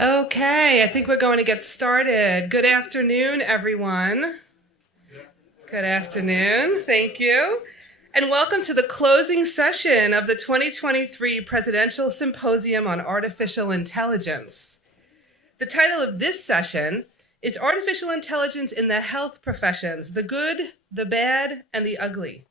Okay, I think we're going to get started. Good afternoon, everyone. Good afternoon. Thank you. And welcome to the closing session of the 2023 Presidential Symposium on Artificial Intelligence. The title of this session is Artificial Intelligence in the Health Professions, the Good, the Bad, and the Ugly.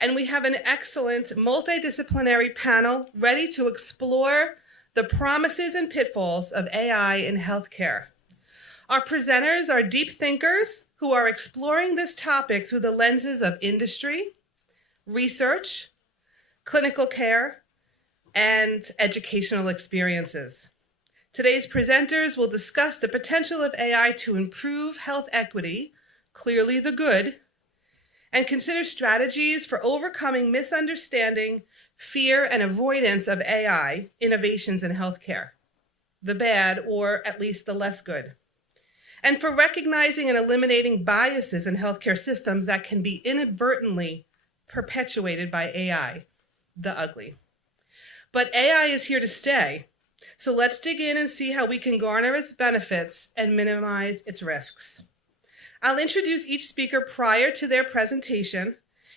And we have an excellent multidisciplinary panel ready to explore the promises and pitfalls of AI in healthcare. Our presenters are deep thinkers who are exploring this topic through the lenses of industry, research, clinical care, and educational experiences. Today's presenters will discuss the potential of AI to improve health equity, clearly the good, and consider strategies for overcoming misunderstanding, fear, and avoidance of AI innovations in healthcare, the bad, or at least the less good, and for recognizing and eliminating biases in healthcare systems that can be inadvertently perpetuated by AI, the ugly. But AI is here to stay, so let's dig in and see how we can garner its benefits and minimize its risks. I'll introduce each speaker prior to their presentation.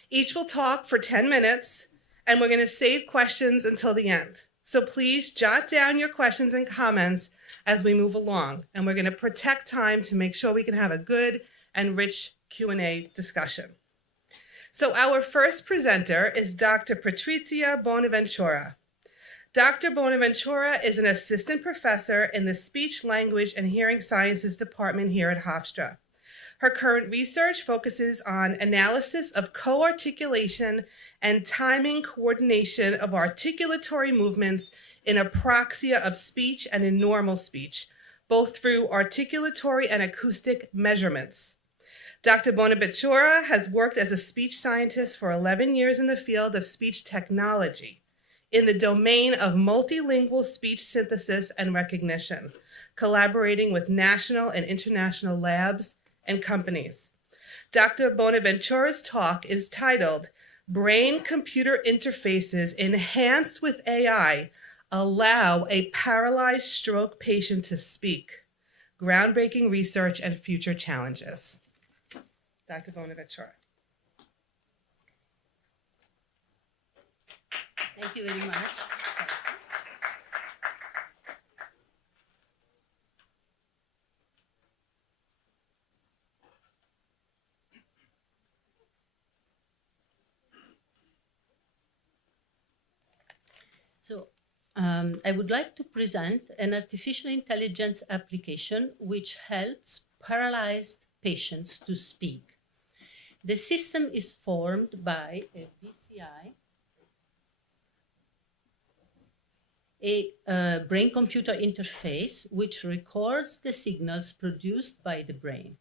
Each will talk for 10 minutes, and we're going to save questions until the end. So please jot down your questions and comments as we move along, and we're going to protect time to make sure we can have a good and rich Q&A discussion. So our first presenter is Dr. Patrizia Bonaventura. Dr. Bonaventura is an assistant professor in the Speech, Language, and Hearing Sciences Department here at Hofstra. Her current research focuses on analysis of co-articulation and timing coordination of articulatory movements in apraxia of speech and in normal speech, both through articulatory and acoustic measurements. Dr. Bonaventura has worked as a speech scientist for 11 years in the field of speech technology, in the domain of multilingual speech synthesis and recognition, collaborating with national and international labs and companies. Dr. Bonaventura's talk is titled, Brain-Computer Interfaces Enhanced with AI Allow a Paralyzed Stroke Patient to Speak, Groundbreaking Research and Future Challenges. Dr. Bonaventura. Thank you very much. So I would like to present an artificial intelligence application which helps paralyzed patients to speak. The system is formed by a BCI, a brain-computer interface which records the signals produced by the brain.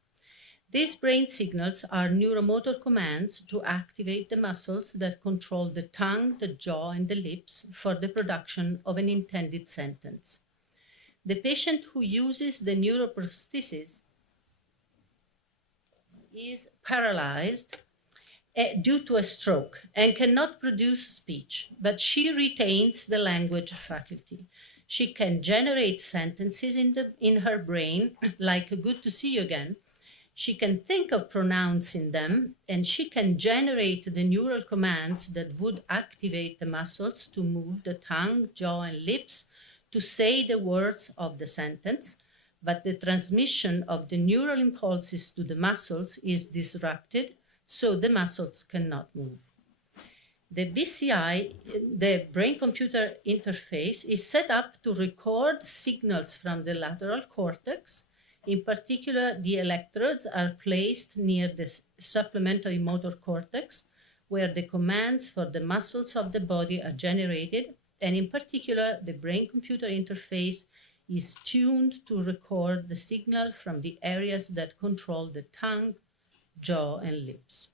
These brain signals are neuromotor commands to activate the muscles that control the tongue, the jaw, and the lips for the production of an intended sentence. The patient who uses the neuroprosthesis is paralyzed due to a stroke and cannot produce speech, but she retains the language faculty. She can generate sentences in her brain, like good to see you again. She can think of pronouncing them, and she can generate the neural commands that would activate the muscles to move the tongue, jaw, and lips to say the words of the sentence, but the transmission of the neural impulses to the muscles is disrupted, so the muscles cannot move. The BCI, the brain-computer interface, is set up to record signals from the lateral cortex. In particular, the electrodes are placed near the supplementary motor cortex, where the commands for the muscles of the body are generated, and in particular, the brain-computer interface is tuned to record the signal from the areas that control the tongue, jaw, and lips.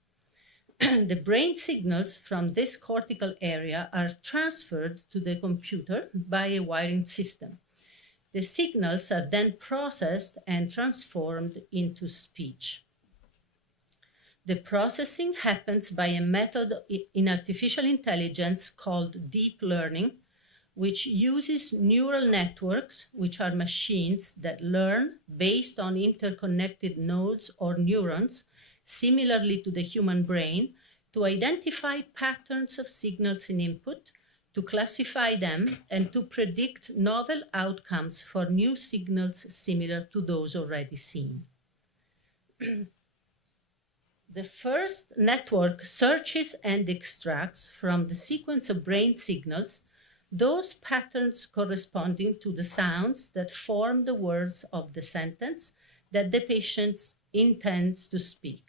The brain signals from this cortical area are transferred to the computer by a wiring system. The signals are then processed and transformed into speech. The processing happens by a method in artificial intelligence called deep learning, which uses neural networks, which are machines that learn based on interconnected nodes or neurons, similarly to the human brain, to identify patterns of signals in input, to classify them, and to predict novel outcomes for new signals similar to those already seen. The first network searches and extracts from the sequence of brain signals those patterns corresponding to the sounds that form the words of the sentence that the patient intends to speak,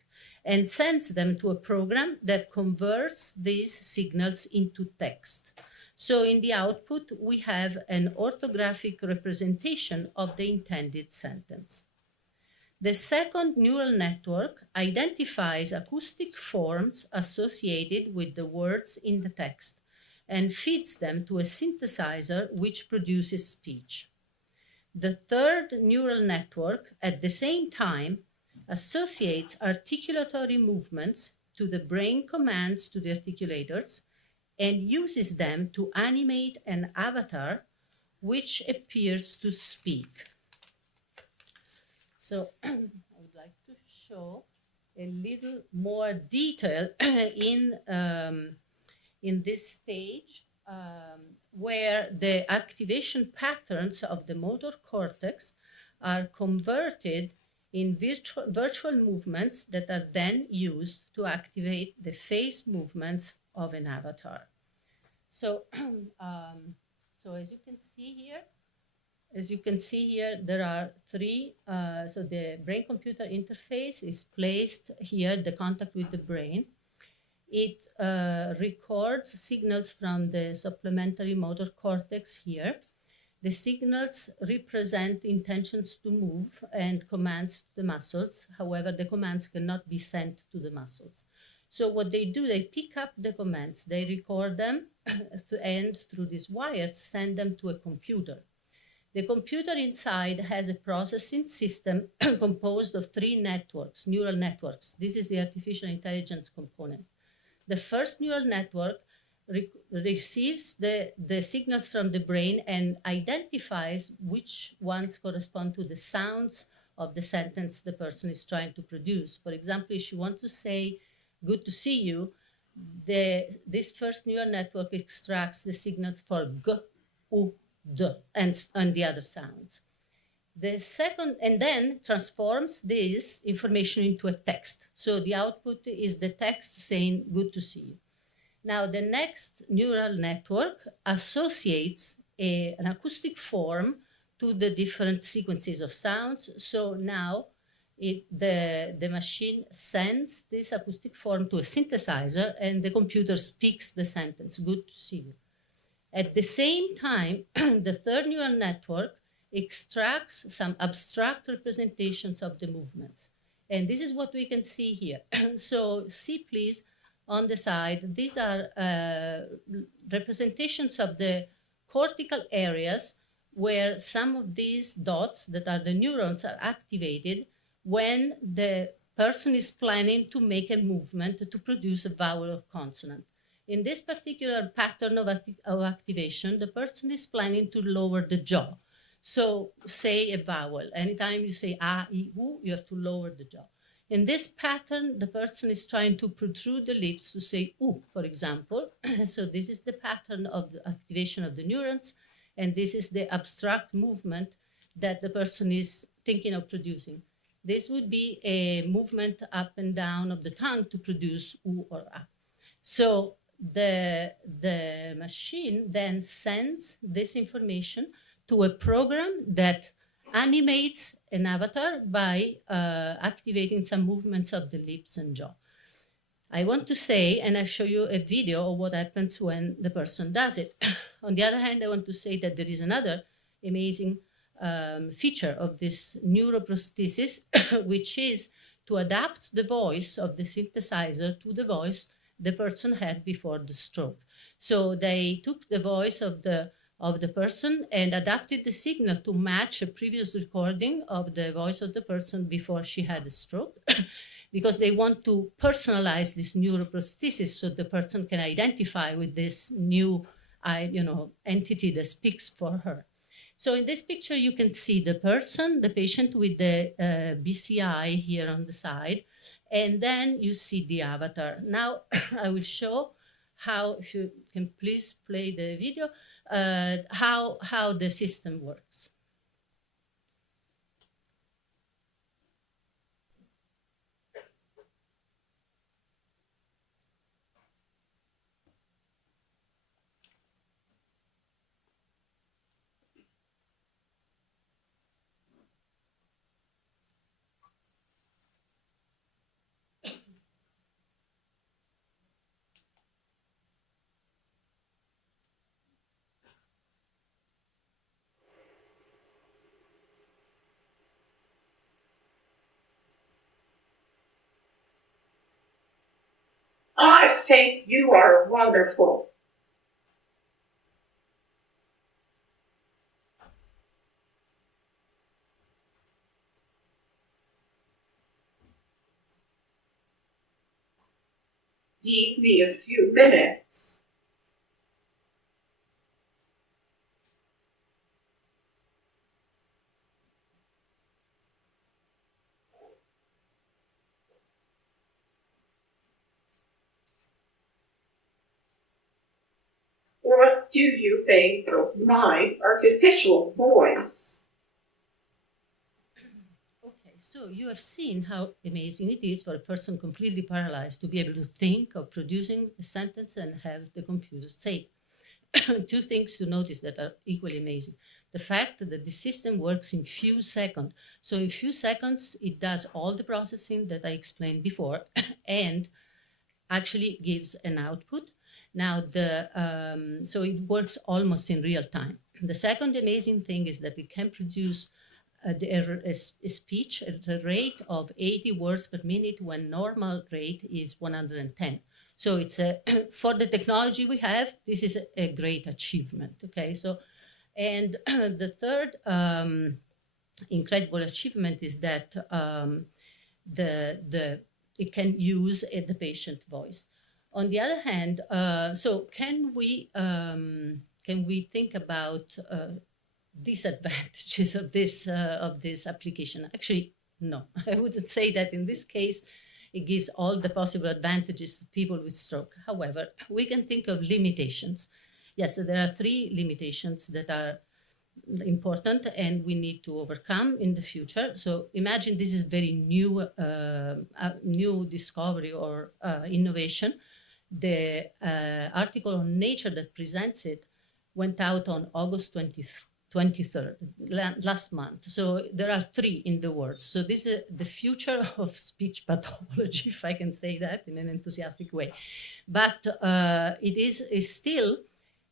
and sends them to a program that converts these signals into text. So in the output, we have an orthographic representation of the intended sentence. The second neural network identifies acoustic forms associated with the words in the text and feeds them to a synthesizer which produces speech. The third neural network, at the same time, associates articulatory movements to the brain commands to the articulators and uses them to animate an avatar which appears to speak. So I would like to show a little more detail in this stage where the activation patterns of the motor cortex are converted in virtual movements that are then used to activate the face movements of an avatar. So, so as you can see here, there are three, so the brain-computer interface is placed here, the contact with the brain. It records signals from the supplementary motor cortex here. The signals represent intentions to move and commands to the muscles. However, the commands cannot be sent to the muscles. So what they do, they pick up the commands, they record them, and through these wires, send them to a computer. The computer inside has a processing system composed of three networks, neural networks. This is the artificial intelligence component. The first neural network receives the signals from the brain and identifies which ones correspond to the sounds of the sentence the person is trying to produce. For example, if you want to say, "Good to see you," this first neural network extracts the signals for g, u, d, and the other sounds. The second, and then transforms this information into a text. So the output is the text saying, "Good to see you." Now, the next neural network associates an acoustic form to the different sequences of sounds. So now the machine sends this acoustic form to a synthesizer and the computer speaks the sentence, "Good to see you." At the same time, the third neural network extracts some abstract representations of the movements. And this is what we can see here. So see, please, on the side, these are representations of the cortical areas where some of these dots that are the neurons are activated when the person is planning to make a movement to produce a vowel or consonant. In this particular pattern of activation, the person is planning to lower the jaw. So say a vowel. Anytime you say a, I, u, you have to lower the jaw. In this pattern, the person is trying to protrude the lips to say u, for example. So this is the pattern of the activation of the neurons, and this is the abstract movement that the person is thinking of producing. This would be a movement up and down of the tongue to produce u or a. So the machine then sends this information to a program that animates an avatar by activating some movements of the lips and jaw. I want to say, and I'll show you a video of what happens when the person does it. On the other hand, I want to say that there is another amazing feature of this neuroprosthesis, which is to adapt the voice of the synthesizer to the voice the person had before the stroke. So they took the voice of the person and adapted the signal to match a previous recording of the voice of the person before she had a stroke, because they want to personalize this neuroprosthesis so the person can identify with this new entity that speaks for her. So in this picture, you can see the person, the patient with the BCI here on the side, and then you see the avatar. Now I will show how, if you can please play the video, how the system works. I think you are wonderful. Give me a few minutes. What do you think of my artificial voice? Okay, so you have seen how amazing it is for a person completely paralyzed to be able to think of producing a sentence and have the computer say it. Two things to notice that are equally amazing. The fact that the system works in few seconds. So in few seconds, it does all the processing that I explained before and actually gives an output. Now, so it works almost in real time. The second amazing thing is that it can produce a speech at a rate of 80 words per minute when normal rate is 110. So it's for the technology we have, this is a great achievement. Okay, so and the third incredible achievement is that it can use the patient voice. On the other hand, so can we think about disadvantages of this application? Actually, no, I wouldn't say that in this case. It gives all the possible advantages to people with stroke. However, we can think of limitations. Yes, so there are three limitations that are important and we need to overcome in the future. So imagine this is very new discovery or innovation. The article on Nature that presents it went out on August 23rd, last month. So there are three in the words. So this is the future of speech pathology, if I can say that in an enthusiastic way. But it is still,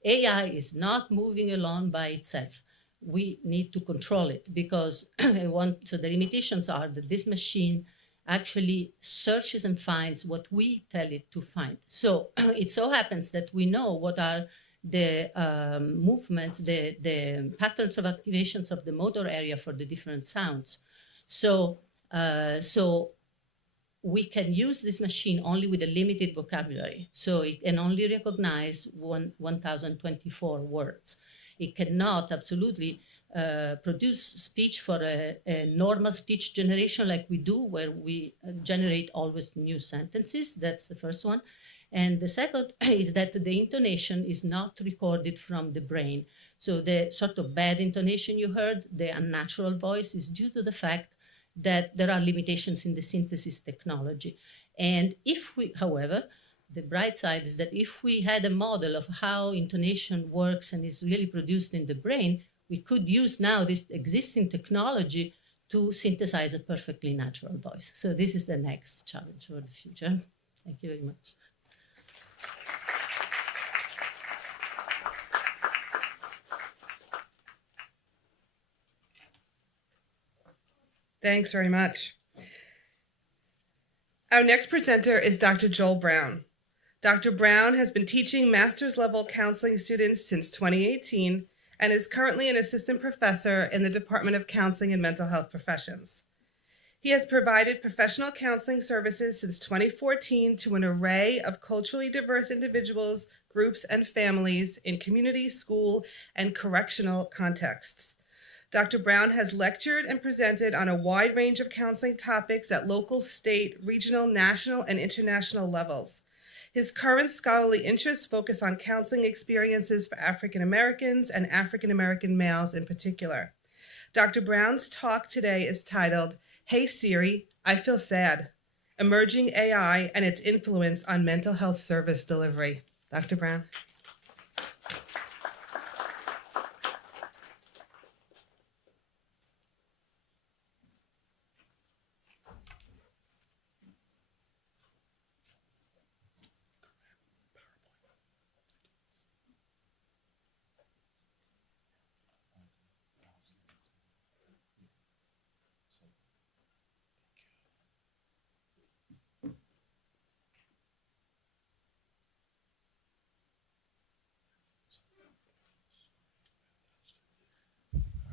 AI is not moving along by itself. We need to control it because so the limitations are that this machine actually searches and finds what we tell it to find. So it so happens that we know what are the movements, the patterns of activations of the motor area for the different sounds. So we can use this machine only with a limited vocabulary. So it can only recognize 1,024 words. It cannot absolutely produce speech for a normal speech generation like we do, where we generate always new sentences. That's the first one. And the second is that the intonation is not recorded from the brain. So the sort of bad intonation you heard, the unnatural voice, is due to the fact that there are limitations in the synthesis technology. And if we, however, the bright side is that if we had a model of how intonation works and is really produced in the brain, we could use now this existing technology to synthesize a perfectly natural voice. So this is the next challenge for the future. Thank you very much. Thanks very much. Our next presenter is Dr. Joel Brown. Dr. Brown has been teaching master's level counseling students since 2018 and is currently an assistant professor in the Department of Counseling and Mental Health Professions. He has provided professional counseling services since 2014 to an array of culturally diverse individuals, groups, and families in community, school, and correctional contexts. Dr. Brown has lectured and presented on a wide range of counseling topics at local, state, regional, national, and international levels. His current scholarly interests focus on counseling experiences for African Americans and African American males in particular. Dr. Brown's talk today is titled, "Hey Siri, I Feel Sad, Emerging AI and Its Influence on Mental Health Service Delivery." Dr. Brown.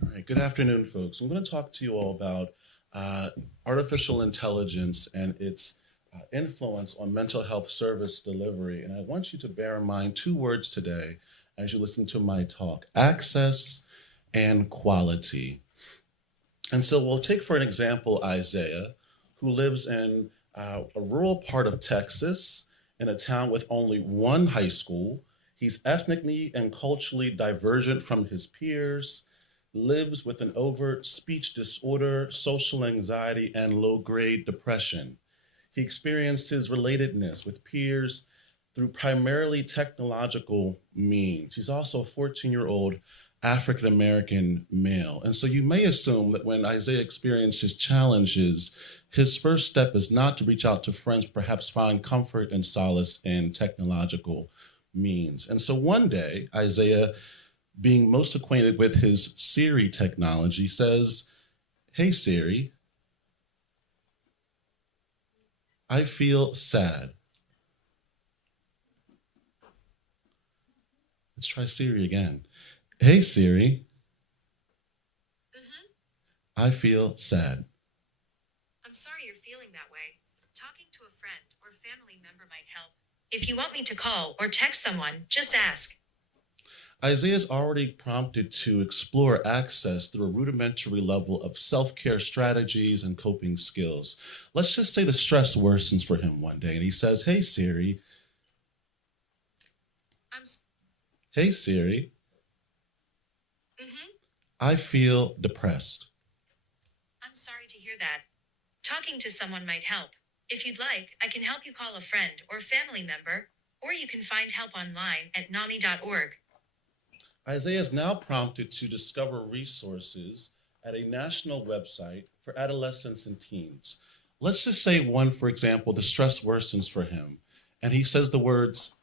All right, good afternoon, folks. I'm going to talk to you all about artificial intelligence and its influence on mental health service delivery. And I want you to bear in mind two words today as you listen to my talk: access and quality. And so we'll take for an example Isaiah, who lives in a rural part of Texas in a town with only one high school. He's ethnically and culturally divergent from his peers, lives with an overt speech disorder, social anxiety, and low-grade depression. He experiences relatedness with peers through primarily technological means. He's also a 14-year-old African-American male. And so you may assume that when Isaiah experiences challenges, his first step is not to reach out to friends, perhaps find comfort and solace in technological means. And so one day, Isaiah, being most acquainted with his Siri technology, says, "Hey Siri, I feel sad." Let's try Siri again. "Hey Siri, I feel sad." I'm sorry you're feeling that way. Talking to a friend or family member might help. If you want me to call or text someone, just ask. Isaiah's already prompted to explore access through a rudimentary level of self-care strategies and coping skills. Let's just say the stress worsens for him one day and he says, "Hey Siri, hey Siri, I feel depressed." I'm sorry to hear that. Talking to someone might help. If you'd like, I can help you call a friend or family member, or you can find help online at NAMI.org. Isaiah is now prompted to discover resources at a national website for adolescents and teens. Let's just say one, for example, the stress worsens for him, and he says the words,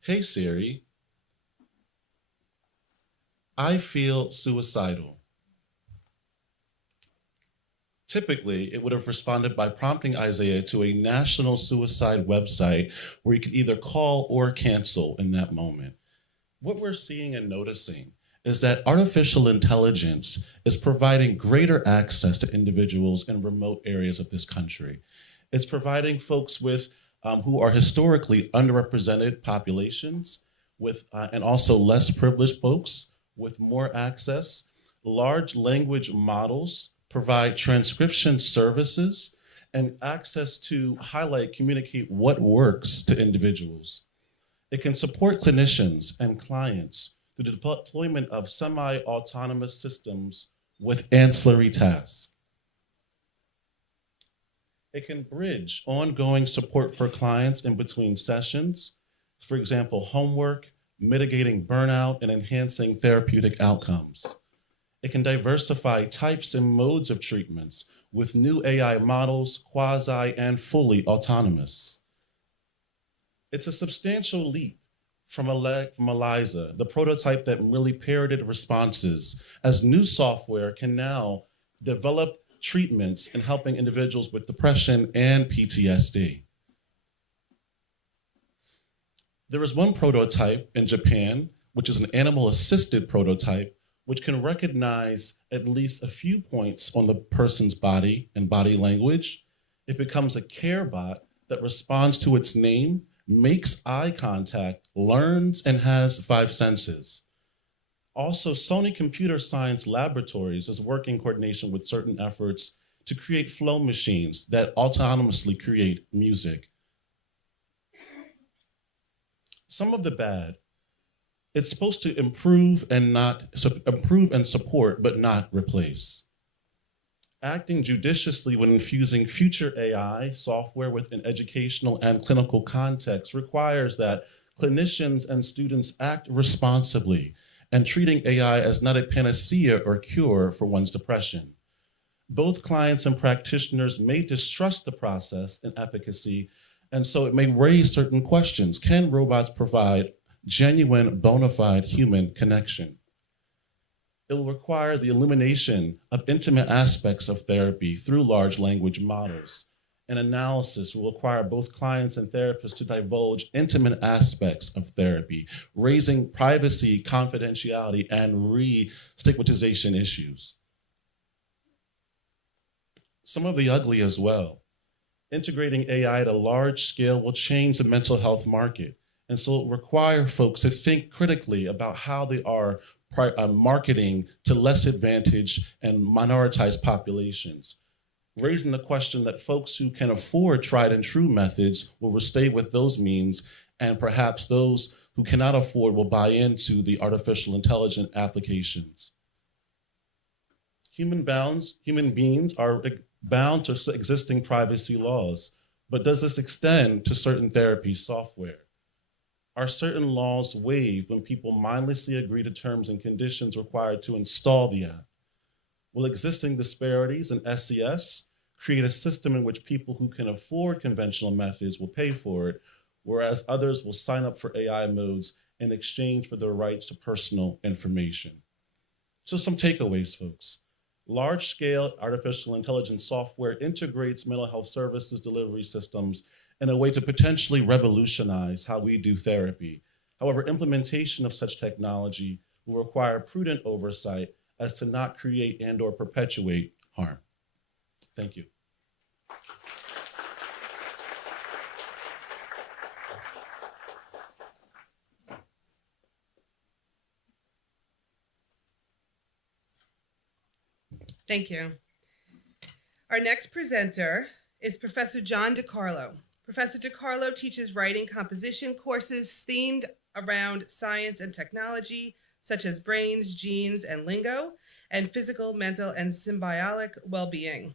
"Hey Siri, I feel suicidal." Typically, it would have responded by prompting Isaiah to a national suicide website where he could either call or cancel in that moment. What we're seeing and noticing is that artificial intelligence is providing greater access to individuals in remote areas of this country. It's providing folks with who are historically underrepresented populations with and also less privileged folks with more access. Large language models provide transcription services and access to highlight, communicate what works to individuals. It can support clinicians and clients through the deployment of semi-autonomous systems with ancillary tasks. It can bridge ongoing support for clients in between sessions, for example, homework, mitigating burnout, and enhancing therapeutic outcomes. It can diversify types and modes of treatments with new AI models, quasi and fully autonomous. It's a substantial leap from ELIZA, the prototype that really parroted responses, as new software can now develop treatments in helping individuals with depression and PTSD. There is one prototype in Japan, which is an animal-assisted prototype, which can recognize at least a few points on the person's body and body language. It becomes a care bot that responds to its name, makes eye contact, learns, and has 5 senses. Also, Sony Computer Science Laboratories is working in coordination with certain efforts to create flow machines that autonomously create music. Some of the bad. It's supposed to improve and support, but not replace. Acting judiciously when infusing future AI software within educational and clinical contexts requires that clinicians and students act responsibly and treating AI as not a panacea or cure for one's depression. Both clients and practitioners may distrust the process and efficacy, and so it may raise certain questions. Can robots provide genuine, bona fide human connection? It will require the illumination of intimate aspects of therapy through large language models. An analysis will require both clients and therapists to divulge intimate aspects of therapy, raising privacy, confidentiality, and re-stigmatization issues. Some of the ugly as well. Integrating AI at a large scale will change the mental health market. And so it will require folks to think critically about how they are marketing to less advantaged and minoritized populations, raising the question that folks who can afford tried and true methods will stay with those means, and perhaps those who cannot afford will buy into the artificial intelligence applications. Human beings are bound to existing privacy laws, but does this extend to certain therapy software? Are certain laws waived when people mindlessly agree to terms and conditions required to install the app? Will existing disparities in SES create a system in which people who can afford conventional methods will pay for it, whereas others will sign up for AI modes in exchange for their rights to personal information? So some takeaways, folks. Large-scale artificial intelligence software integrates mental health services delivery systems in a way to potentially revolutionize how we do therapy. However, implementation of such technology will require prudent oversight as to not create and/or perpetuate harm. Thank you. Thank you. Our next presenter is Professor John DiCarlo. Professor DiCarlo teaches writing composition courses themed around science and technology, such as brains, genes, and lingo, and physical, mental, and symbiotic well-being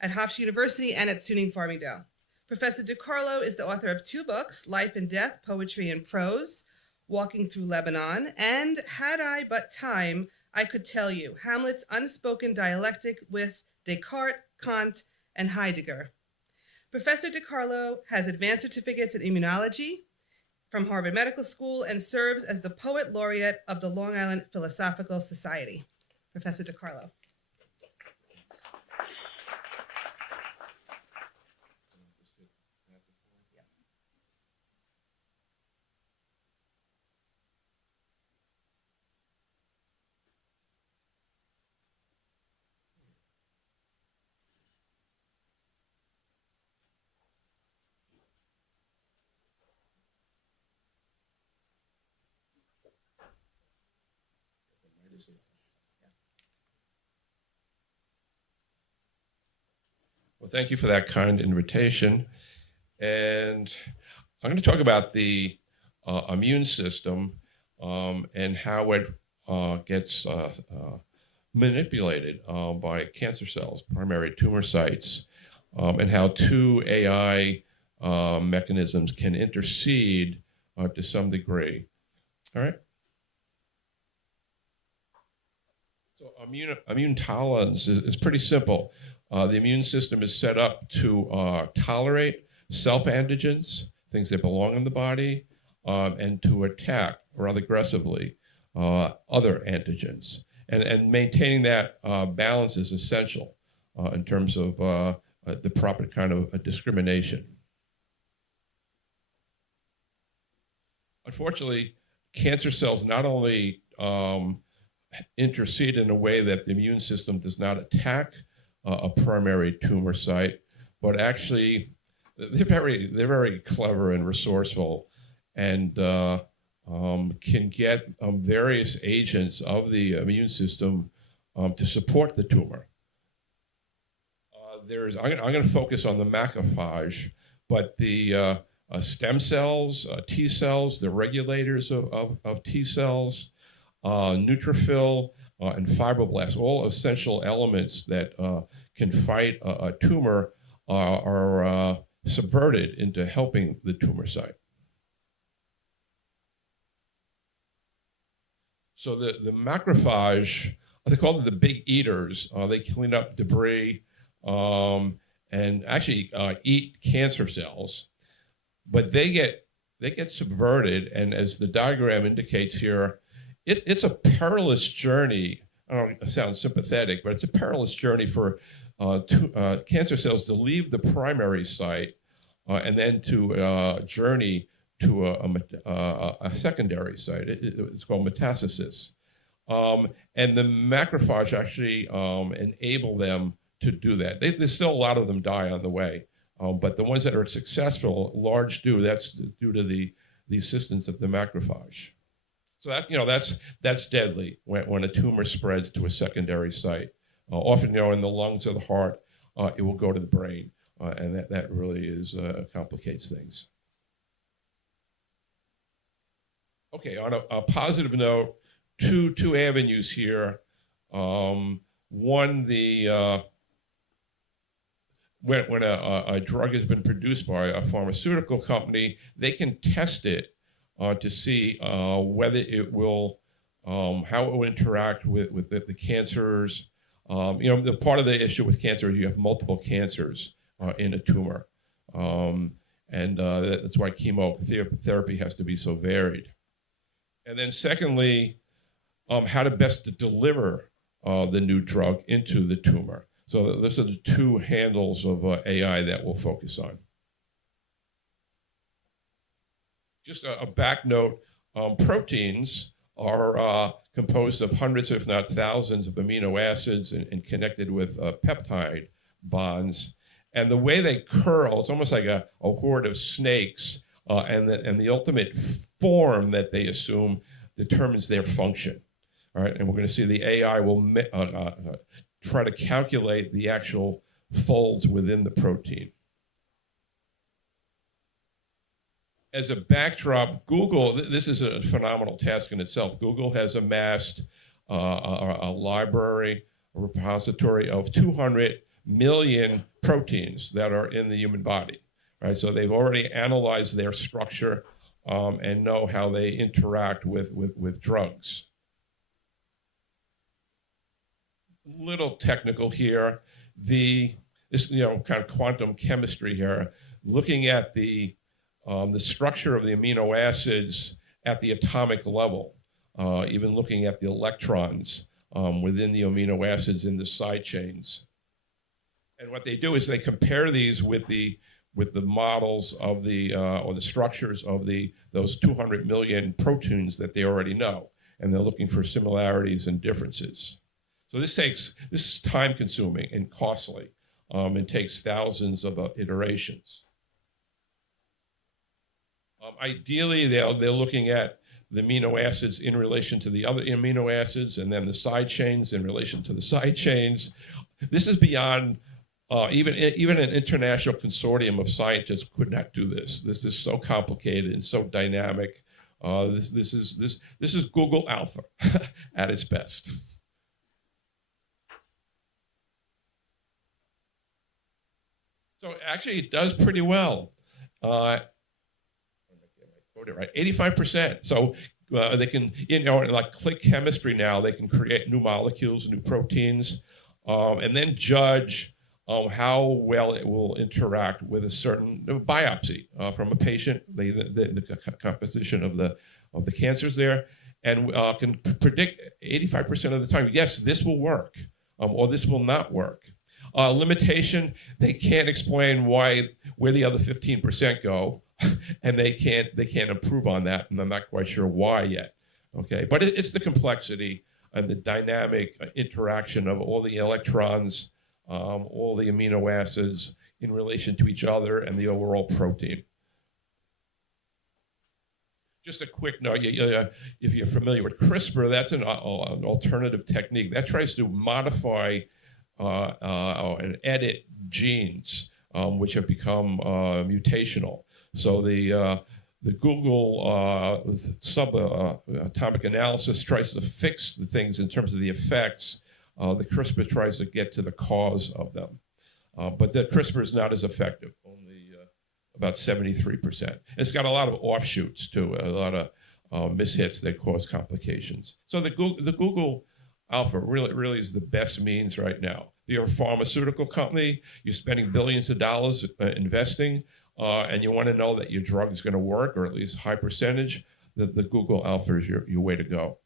at Hofstra University and at SUNY Farmingdale. Professor DiCarlo is the author of 2 books, Life and Death, Poetry and Prose, Walking Through Lebanon, and Had I But Time, I Could Tell You, Hamlet's Unspoken Dialectic with Descartes, Kant, and Heidegger. Professor DiCarlo has advanced certificates in immunology from Harvard Medical School and serves as the Poet Laureate of the Long Island Philosophical Society. Professor DiCarlo. Well, thank you for that kind invitation. And I'm going to talk about the immune system and how it gets manipulated by cancer cells, primary tumor sites, and how 2 AI mechanisms can intercede to some degree. All right. So immune tolerance is pretty simple. The immune system is set up to tolerate self-antigens, things that belong in the body, and to attack rather aggressively other antigens. And maintaining that balance is essential in terms of the proper kind of discrimination. Unfortunately, cancer cells not only intercede in a way that the immune system does not attack a primary tumor site, but actually they're very clever and resourceful, and can get various agents of the immune system to support the tumor. I'm going to focus on the macrophage, but the stem cells, T cells, the regulators of T cells, neutrophil, and fibroblasts, all essential elements that can fight a tumor, are subverted into helping the tumor site. So the macrophage, they call them the big eaters. They clean up debris and actually eat cancer cells, but they get subverted. And as the diagram indicates here, it's a perilous journey. I don't sound sympathetic, but it's a perilous journey for cancer cells to leave the primary site and then to journey to a secondary site. It's called metastasis. And the macrophage actually enable them to do that. There's still a lot of them die on the way, but the ones that are successful, large do. That's due to the assistance of the macrophage. So that's deadly when a tumor spreads to a secondary site. Often, in the lungs or the heart, it will go to the brain, and that really complicates things. Okay, on a positive note, two avenues here. One, when a drug has been produced by a pharmaceutical company, they can test it to see whether it will, how it will interact with the cancers. The part of the issue with cancer is you have multiple cancers in a tumor, and that's why chemotherapy has to be so varied. And then secondly, how to best deliver the new drug into the tumor. So those are the two handles of AI that we'll focus on. Just a back note, proteins are composed of hundreds, if not thousands, of amino acids and connected with peptide bonds. And the way they curl, it's almost like a horde of snakes, and the ultimate form that they assume determines their function. All right, and we're going to see the AI will try to calculate the actual folds within the protein. As a backdrop, Google, this is a phenomenal task in itself. Google has amassed a library, a repository of 200 million proteins that are in the human body, right? So they've already analyzed their structure and know how they interact with drugs. Little technical here. This kind of quantum chemistry here, looking at the structure of the amino acids at the atomic level, even looking at the electrons within the amino acids in the side chains. And what they do is they compare these with the models of or the structures of those 200 million proteins that they already know, and they're looking for similarities and differences. So this is time consuming and costly, and takes thousands of iterations. Ideally, they're looking at the amino acids in relation to the other amino acids, and then the side chains in relation to the side chains. This is beyond even an international consortium of scientists could not do this. This is so complicated and so dynamic. This is Google Alpha at its best. So actually, it does pretty well. 85%. So they can, like click chemistry now, they can create new molecules, new proteins, and then judge how well it will interact with a certain biopsy from a patient, the composition of the cancers there, and can predict 85% of the time, yes, this will work, or this will not work. Limitation, they can't explain where the other 15% go, and they can't improve on that, and I'm not quite sure why yet. Okay, but it's the complexity, and the dynamic interaction of all the electrons, all the amino acids in relation to each other and the overall protein. Just a quick note, if you're familiar with CRISPR, that's an alternative technique that tries to modify and edit genes which have become mutational. So the Google subatomic analysis tries to fix the things in terms of the effects. The CRISPR tries to get to the cause of them. But the CRISPR is not as effective, only about 73%. And it's got a lot of offshoots too, a lot of mishits that cause complications. So the Google Alpha really is the best means right now. You're a pharmaceutical company, you're spending billions of dollars investing, and you want to know that your drug is going to work, or at least high percentage, the Google Alpha is your way to go.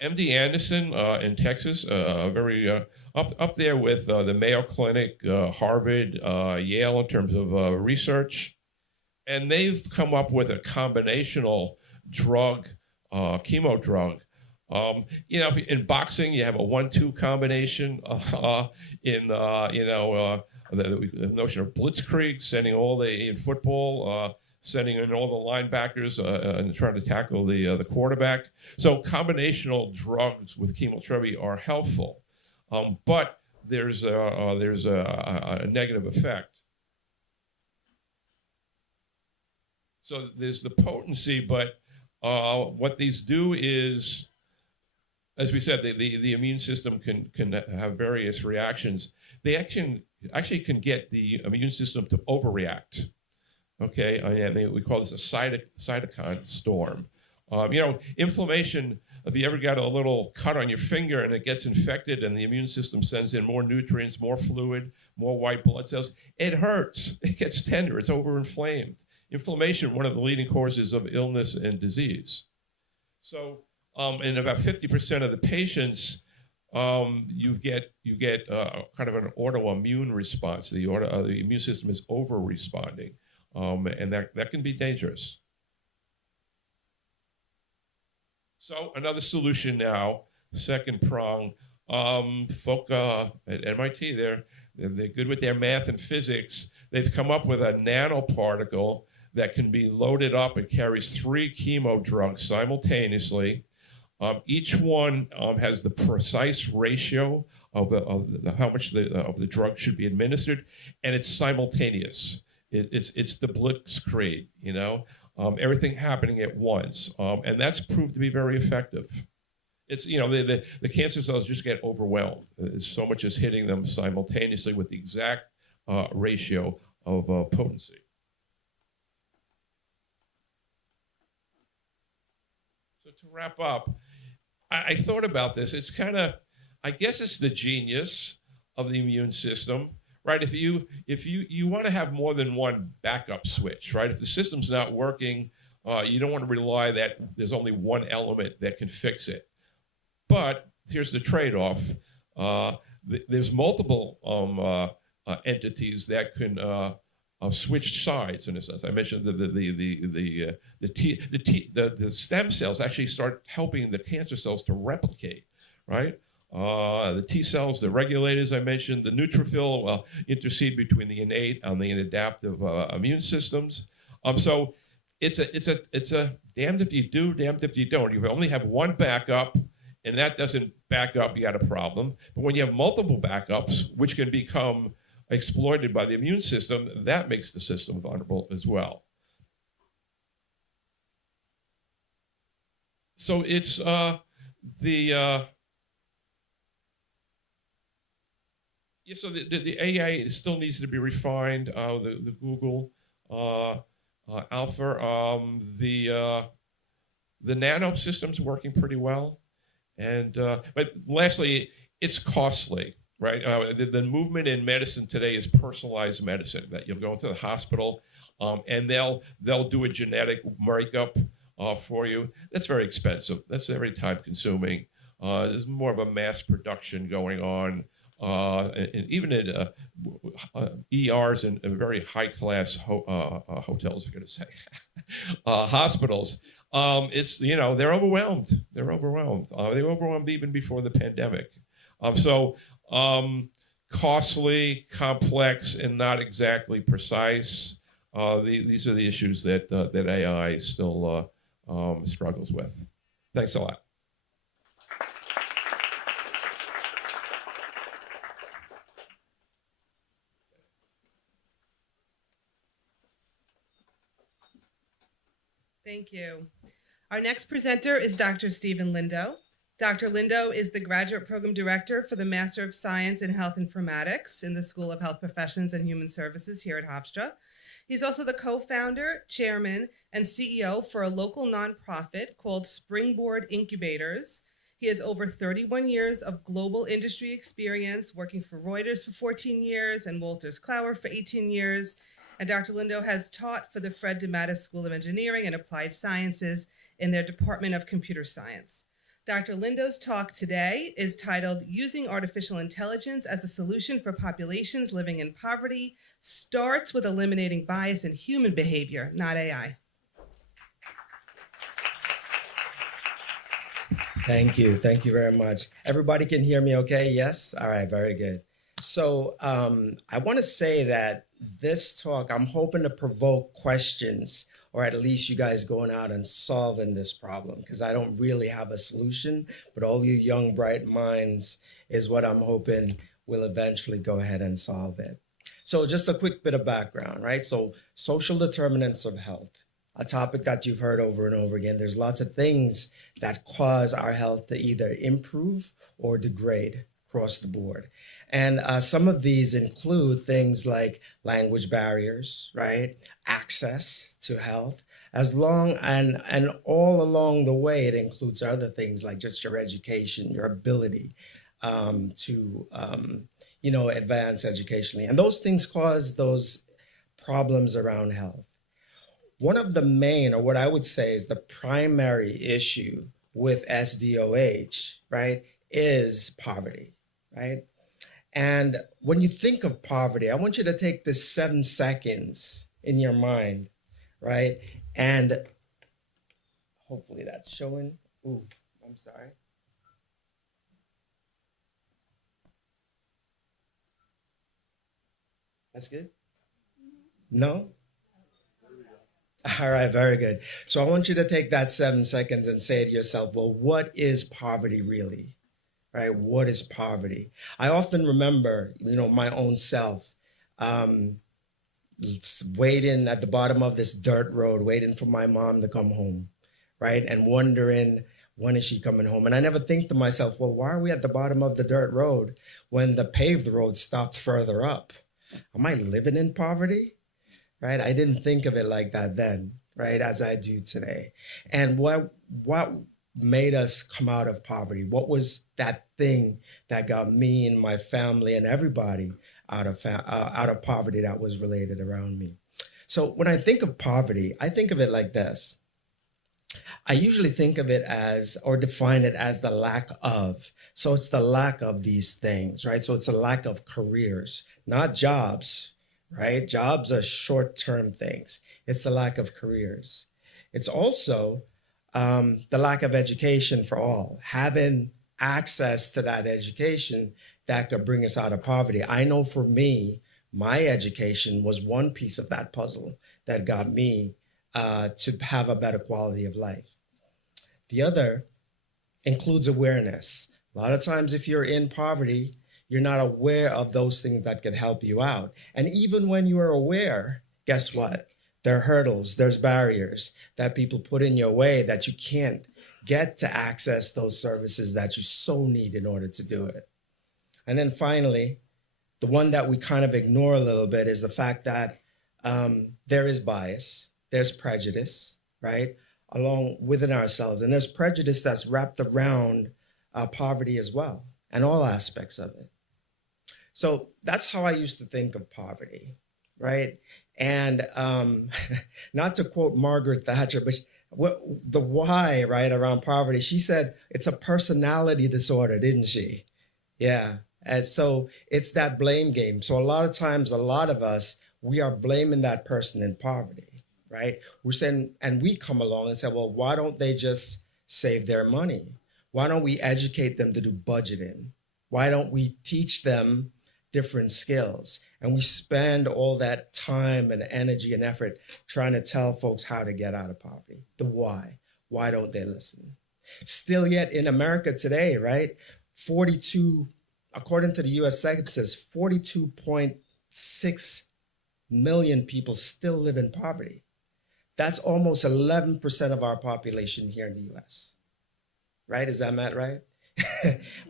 MD Anderson in Texas, very up there with the Mayo Clinic, Harvard, Yale in terms of research. And they've come up with a combinational drug, chemo drug. In boxing, you have a 1-2 combination. The notion of blitzkrieg, sending in football, sending in all the linebackers and trying to tackle the quarterback. So combinational drugs with chemotherapy are helpful, but there's a negative effect. So there's the potency, but what these do is, as we said, the immune system can have various reactions. They actually can get the immune system to overreact. Okay, and we call this a cytokine storm. Inflammation, if you ever got a little cut on your finger and it gets infected and the immune system sends in more nutrients, more fluid, more white blood cells, it hurts. It gets tender. It's overinflamed. Inflammation, one of the leading causes of illness and disease. So in about 50% of the patients, you get kind of an autoimmune response. The immune system is over-responding. And that can be dangerous. So another solution now, second prong, folk at MIT, they're good with their math and physics. They've come up with a nanoparticle that can be loaded up and carries 3 chemo drugs simultaneously. Each one has the precise ratio of how much of the drug should be administered, and it's simultaneous. It's the blitzkrieg, everything happening at once, and that's proved to be very effective. It's the cancer cells just get overwhelmed. So much is hitting them simultaneously with the exact ratio of potency. So to wrap up, I thought about this. It's I guess it's the genius of the immune system. Right, if you want to have more than one backup switch, right? If the system's not working, you don't want to rely that there's only one element that can fix it. But here's the trade-off: there's multiple entities that can switch sides. In a sense, I mentioned the stem cells actually start helping the cancer cells to replicate, right? The T cells, the regulators I mentioned, the neutrophil intercede between the innate and the adaptive immune systems. So it's a damned if you do, damned if you don't. You only have one backup, and that doesn't back up, you got a problem. But when you have multiple backups, which can become exploited by the immune system, that makes the system vulnerable as well. So it's so the AI still needs to be refined. The Google Alpha, the nano system's working pretty well, and but lastly, it's costly, right? The movement in medicine today is personalized medicine. That you'll go into the hospital, and they'll do a genetic breakup for you. That's very expensive. That's very time consuming. There's more of a mass production going on. and even in ERs and very high-class hotels, I'm going to say, hospitals. It's, they're overwhelmed. They're overwhelmed. They were overwhelmed even before the pandemic. Costly, complex, and not exactly precise. These are the issues that AI still struggles with. Thanks a lot. Thank you. Our next presenter is Dr. Stephen Lindo. Dr. Lindo is the Graduate Program Director for the Master of Science in Health Informatics in the School of Health Professions and Human Services here at Hofstra. He's also the co-founder, chairman, and CEO for a local nonprofit called Springboard Incubators. He has over 31 years of global industry experience, working for Reuters for 14 years and Wolters Kluwer for 18 years. And Dr. Lindo has taught for the Fred DeMatteis School of Engineering and Applied Sciences in their Department of Computer Science. Dr. Lindo's talk today is titled Using Artificial Intelligence as a Solution for Populations Living in Poverty Starts with Eliminating Bias in Human Behavior, not AI. Thank you. Thank you very much. Everybody can hear me okay? Yes? All right, very good. So I want to say that this talk, I'm hoping to provoke questions, or at least you guys going out and solving this problem, because I don't really have a solution, but all you young, bright minds is what I'm hoping will eventually go ahead and solve it. So just a quick bit of background, right? So social determinants of health, a topic that you've heard over and over again. There's lots of things that cause our health to either improve or degrade across the board. And some of these include things like language barriers, right? Access to health, and all along the way, it includes other things like just your education, your ability to advance educationally. And those things cause those problems around health. One of the main, or what I would say is the primary issue with SDOH, right, is poverty, right? And when you think of poverty, I want you to take this 7 seconds in your mind, right? And hopefully that's showing. Ooh, I'm sorry. That's good? No? All right, very good. So I want you to take that 7 seconds and say to yourself, well, what is poverty really? Right? What is poverty? I often remember, my own self waiting at the bottom of this dirt road, waiting for my mom to come home, right? And wondering, when is she coming home? And I never think to myself, well, why are we at the bottom of the dirt road when the paved road stopped further up? Am I living in poverty? Right? I didn't think of it like that then, right? As I do today. And what made us come out of poverty? What was that thing that got me and my family and everybody out of poverty that was related around me? So when I think of poverty, I think of it like this. I usually think of it as, or define it as, the lack of. So it's the lack of these things, right? So it's a lack of careers, not jobs, right? Jobs are short-term things. It's the lack of careers. It's also the lack of education for all, having access to that education that could bring us out of poverty. I know for me, my education was one piece of that puzzle that got me to have a better quality of life. The other includes awareness. A lot of times if you're in poverty, you're not aware of those things that could help you out. And even when you are aware, guess what? There are hurdles, there's barriers that people put in your way that you can't get to access those services that you so need in order to do it. And then finally, the one that we kind of ignore a little bit is the fact that there is bias, there's prejudice, right, along within ourselves. And there's prejudice that's wrapped around poverty as well, and all aspects of it. So that's how I used to think of poverty, right? And not to quote Margaret Thatcher, but the why, right, around poverty, she said it's a personality disorder, didn't she? Yeah. And so it's that blame game. So a lot of times, a lot of us, we are blaming that person in poverty, right? We're saying, and we come along and say, well, why don't they just save their money? Why don't we educate them to do budgeting? Why don't we teach them different skills? And we spend all that time and energy and effort trying to tell folks how to get out of poverty. The why. Why don't they listen? Still yet in America today, right? 42, according to the US Census, 42.6 million people still live in poverty. That's almost 11% of our population here in the US. Right? Is that math right?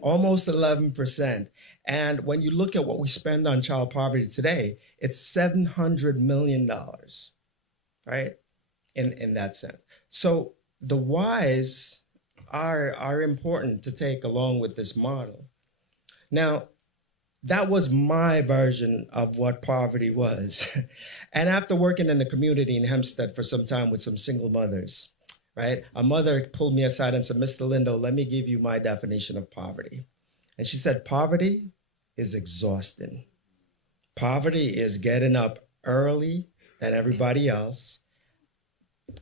Almost 11%. And when you look at what we spend on child poverty today, it's $700 million, right? In that sense. So the whys are important to take along with this model. Now, that was my version of what poverty was. And after working in the community in Hempstead for some time with some single mothers, right? A mother pulled me aside and said, Mr. Lindo, let me give you my definition of poverty. And she said, poverty is exhausting. Poverty is getting up early than everybody else,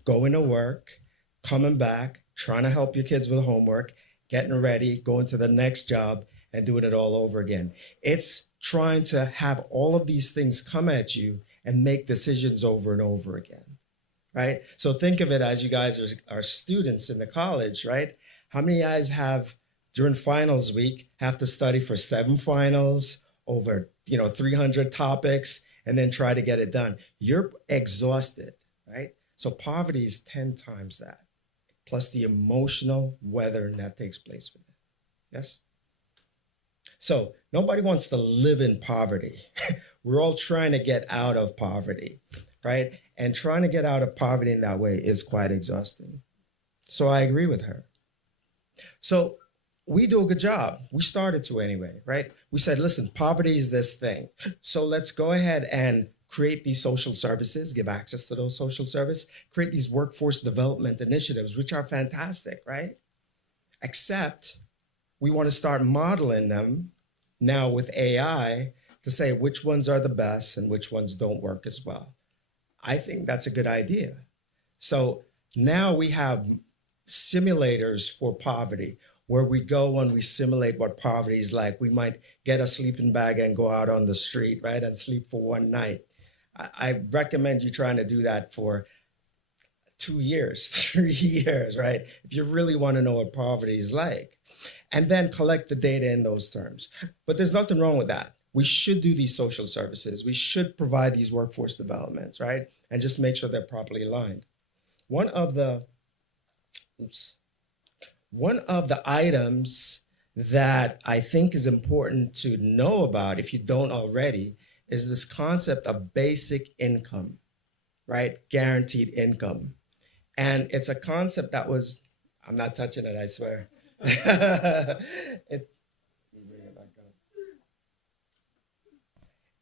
going to work, coming back, trying to help your kids with homework, getting ready, going to the next job, and doing it all over again. It's trying to have all of these things come at you and make decisions over and over again. Right? So think of it as you guys are students in the college, right? How many guys have, during finals week, have to study for 7 finals over, 300 topics and then try to get it done? You're exhausted, right? So poverty is 10 times that, plus the emotional weathering that takes place with it. Yes? So nobody wants to live in poverty. We're all trying to get out of poverty, right? And trying to get out of poverty in that way is quite exhausting. So I agree with her. So we do a good job. We started to anyway, right? We said, listen, poverty is this thing. So let's go ahead and create these social services, give access to those social services, create these workforce development initiatives, which are fantastic, right? Except we want to start modeling them now with AI to say which ones are the best and which ones don't work as well. I think that's a good idea. So now we have simulators for poverty where we go and we simulate what poverty is like. We might get a sleeping bag and go out on the street, right, and sleep for one night. I recommend you trying to do that for 2 years, 3 years, right? If you really want to know what poverty is like. And then collect the data in those terms. But there's nothing wrong with that. We should do these social services. We should provide these workforce developments, right? And just make sure they're properly aligned. One of the items that I think is important to know about, if you don't already, is this concept of basic income, right? Guaranteed income. And it's a concept that was, I'm not touching it, I swear.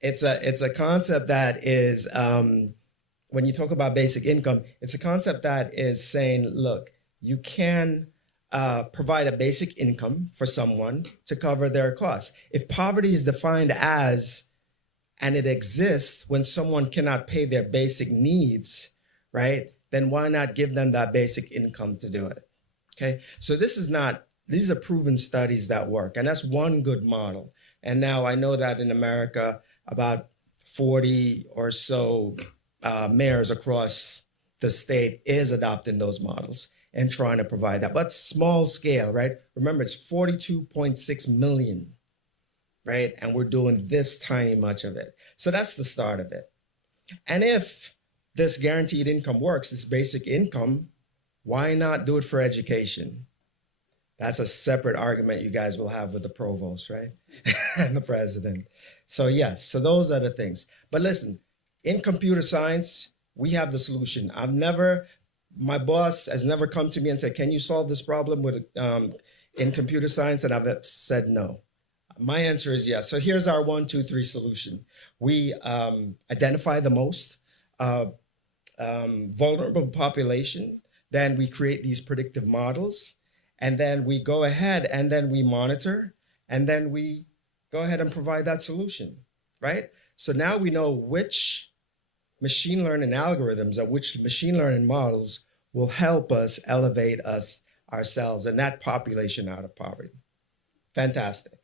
It's a concept that is, when you talk about basic income, it's a concept that is saying, look, you can provide a basic income for someone to cover their costs. If poverty is defined as, and it exists when someone cannot pay their basic needs, right, then why not give them that basic income to do it? Okay, so these are proven studies that work, and that's one good model. And now I know that in America, about 40 or so mayors across the state is adopting those models and trying to provide that, but small scale, right? Remember, it's 42.6 million, right? And we're doing this tiny much of it. So that's the start of it. And if this guaranteed income works, this basic income, why not do it for education? That's a separate argument you guys will have with the provost, right? And the president. So yes, so those are the things. But listen, in computer science, we have the solution. My boss has never come to me and said, can you solve this problem in computer science? And I've said no. My answer is yes. So here's our 1, 2, 3 solution. We identify the most vulnerable population. Then we create these predictive models. And then we go ahead and then we monitor. And then we go ahead and provide that solution, right? So now we know which machine learning algorithms or which machine learning models will help us elevate us ourselves and that population out of poverty. Fantastic.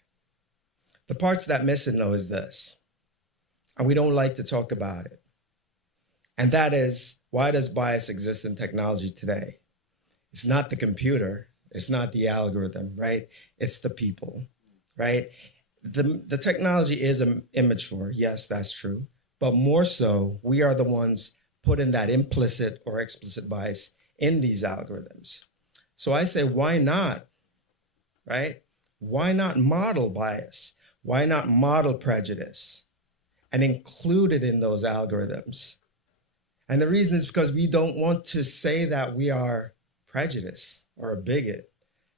The parts that missing though is this, and we don't like to talk about it. And that is, why does bias exist in technology today? It's not the computer, it's not the algorithm, right? It's the people, right? The technology is immature, yes, that's true. But more so, we are the ones putting that implicit or explicit bias in these algorithms. So I say, why not, right? Why not model bias? Why not model prejudice and include it in those algorithms? And the reason is because we don't want to say that we are prejudiced or a bigot,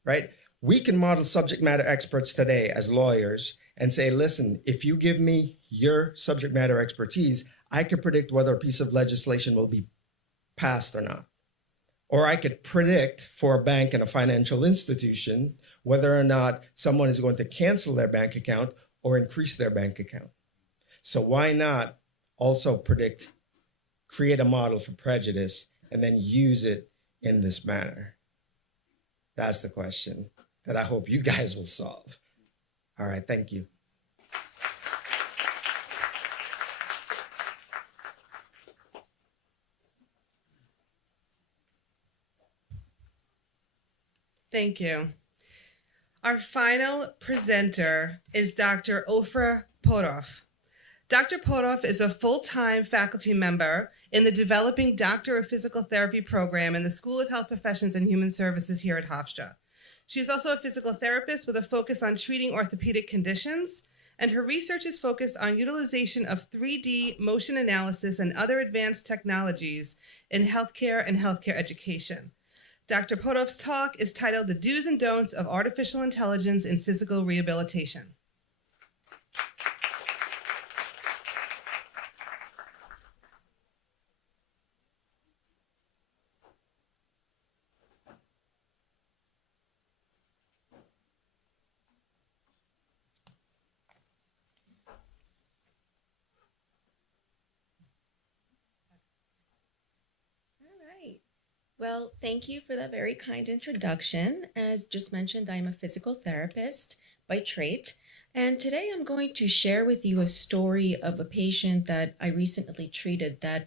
right? We can model subject matter experts today as lawyers and say, listen, if you give me your subject matter expertise, I can predict whether a piece of legislation will be passed or not. Or I could predict for a bank and a financial institution whether or not someone is going to cancel their bank account or increase their bank account. So why not also create a model for prejudice and then use it in this manner? That's the question that I hope you guys will solve. All right, thank you. Thank you. Our final presenter is Dr. Hofstra Podhoff. Dr. Podhoff is a full-time faculty member in the Developing Doctor of Physical Therapy program in the School of Health Professions and Human Services here at Hofstra. She is also a physical therapist with a focus on treating orthopedic conditions, and her research is focused on utilization of 3D motion analysis and other advanced technologies in healthcare and healthcare education. Dr. Podhoff's talk is titled The Do's and Don'ts of Artificial Intelligence in Physical Rehabilitation. Well, thank you for that very kind introduction. As just mentioned, I'm a physical therapist by trade. And today I'm going to share with you a story of a patient that I recently treated that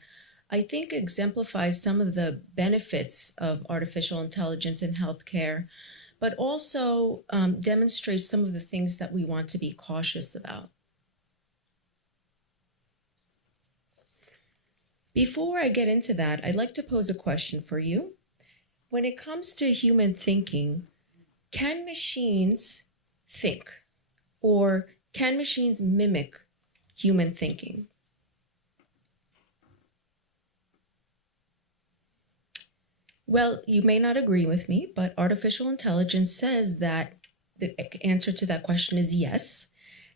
I think exemplifies some of the benefits of artificial intelligence in healthcare, but also demonstrates some of the things that we want to be cautious about. Before I get into that, I'd like to pose a question for you. When it comes to human thinking, can machines think? Or can machines mimic human thinking? Well, you may not agree with me, but artificial intelligence says that the answer to that question is yes.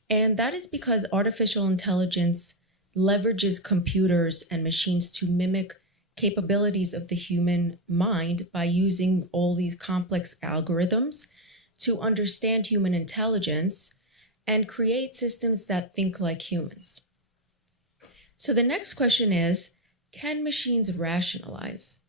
And that is because artificial intelligence leverages computers and machines to mimic capabilities of the human mind by using all these complex algorithms to understand human intelligence and create systems that think like humans. So the next question is, can machines rationalize?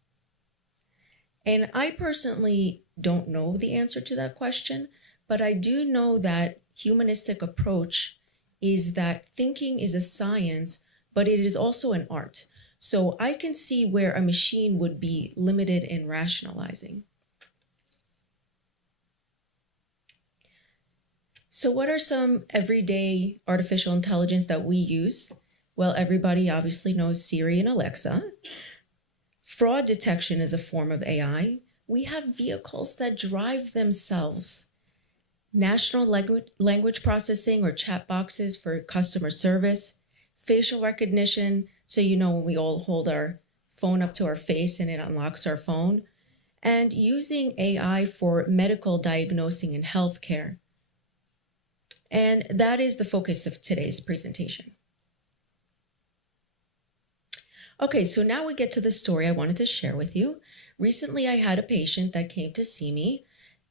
And I personally don't know the answer to that question, but I do know that humanistic approach is that thinking is a science, but it is also an art. So I can see where a machine would be limited in rationalizing. So what are some everyday artificial intelligence that we use? Well, everybody obviously knows Siri and Alexa. Fraud detection is a form of AI. We have vehicles that drive themselves. Natural language processing or chat boxes for customer service, facial recognition, so you know when we all hold our phone up to our face and it unlocks our phone, and using AI for medical diagnosing in healthcare. And that is the focus of today's presentation. Okay, so now we get to the story I wanted to share with you. Recently, I had a patient that came to see me,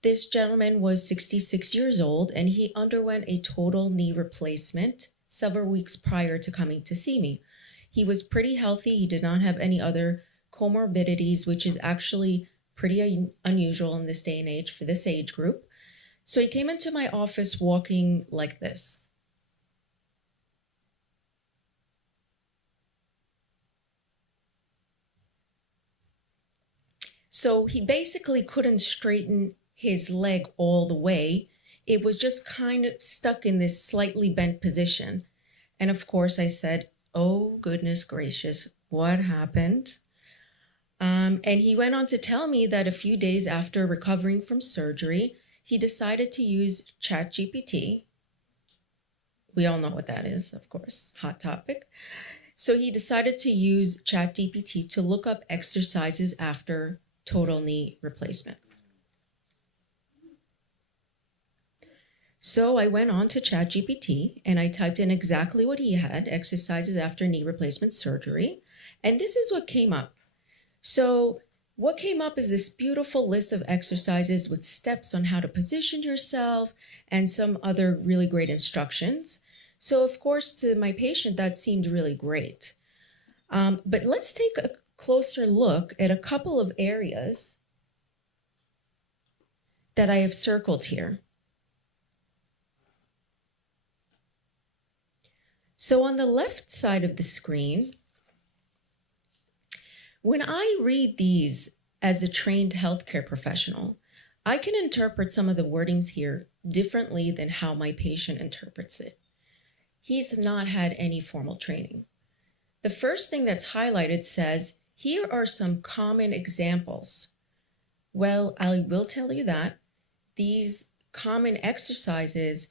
This gentleman was 66 years old and he underwent a total knee replacement several weeks prior to coming to see me. He was pretty healthy. He did not have any other comorbidities, which is actually pretty unusual in this day and age for this age group. So he came into my office walking like this. So he basically couldn't straighten his leg all the way. It was just kind of stuck in this slightly bent position. And of course I said, oh goodness gracious, what happened? And he went on to tell me that a few days after recovering from surgery, he decided to use ChatGPT. We all know what that is, of course, hot topic. So he decided to use ChatGPT to look up exercises after total knee replacement. So I went on to ChatGPT and I typed in exactly what he had, exercises after knee replacement surgery. And this is what came up. So what came up is this beautiful list of exercises with steps on how to position yourself and some other really great instructions. So of course, to my patient, that seemed really great. But let's take a closer look at a couple of areas that I have circled here. So on the left side of the screen, when I read these as a trained healthcare professional, I can interpret some of the wordings here differently than how my patient interprets it. He's not had any formal training. The first thing that's highlighted says, here are some common examples. Well, I will tell you that these common exercises,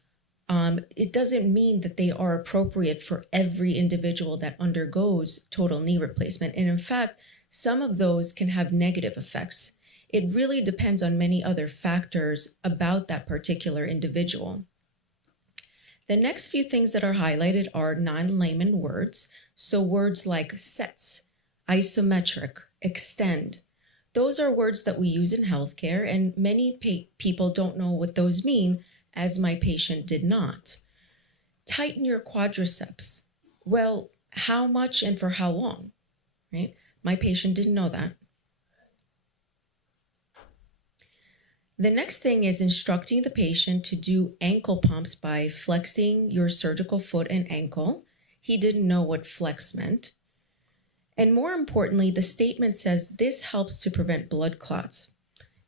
it doesn't mean that they are appropriate for every individual that undergoes total knee replacement. And in fact, some of those can have negative effects. It really depends on many other factors about that particular individual. The next few things that are highlighted are non-layman words. So words like sets, isometric, extend. Those are words that we use in healthcare, and many people don't know what those mean, as my patient did not. Tighten your quadriceps. Well, how much and for how long, right? My patient didn't know that. The next thing is instructing the patient to do ankle pumps by flexing your surgical foot and ankle. He didn't know what flex meant. And more importantly, the statement says this helps to prevent blood clots.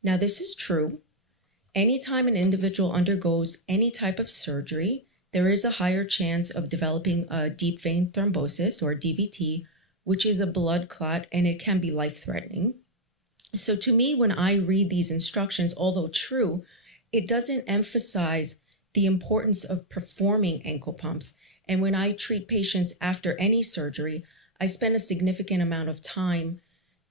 Now, this is true. Anytime an individual undergoes any type of surgery, there is a higher chance of developing a deep vein thrombosis or DVT, which is a blood clot, and it can be life-threatening. So to me, when I read these instructions, although true, it doesn't emphasize the importance of performing ankle pumps. And when I treat patients after any surgery, I spend a significant amount of time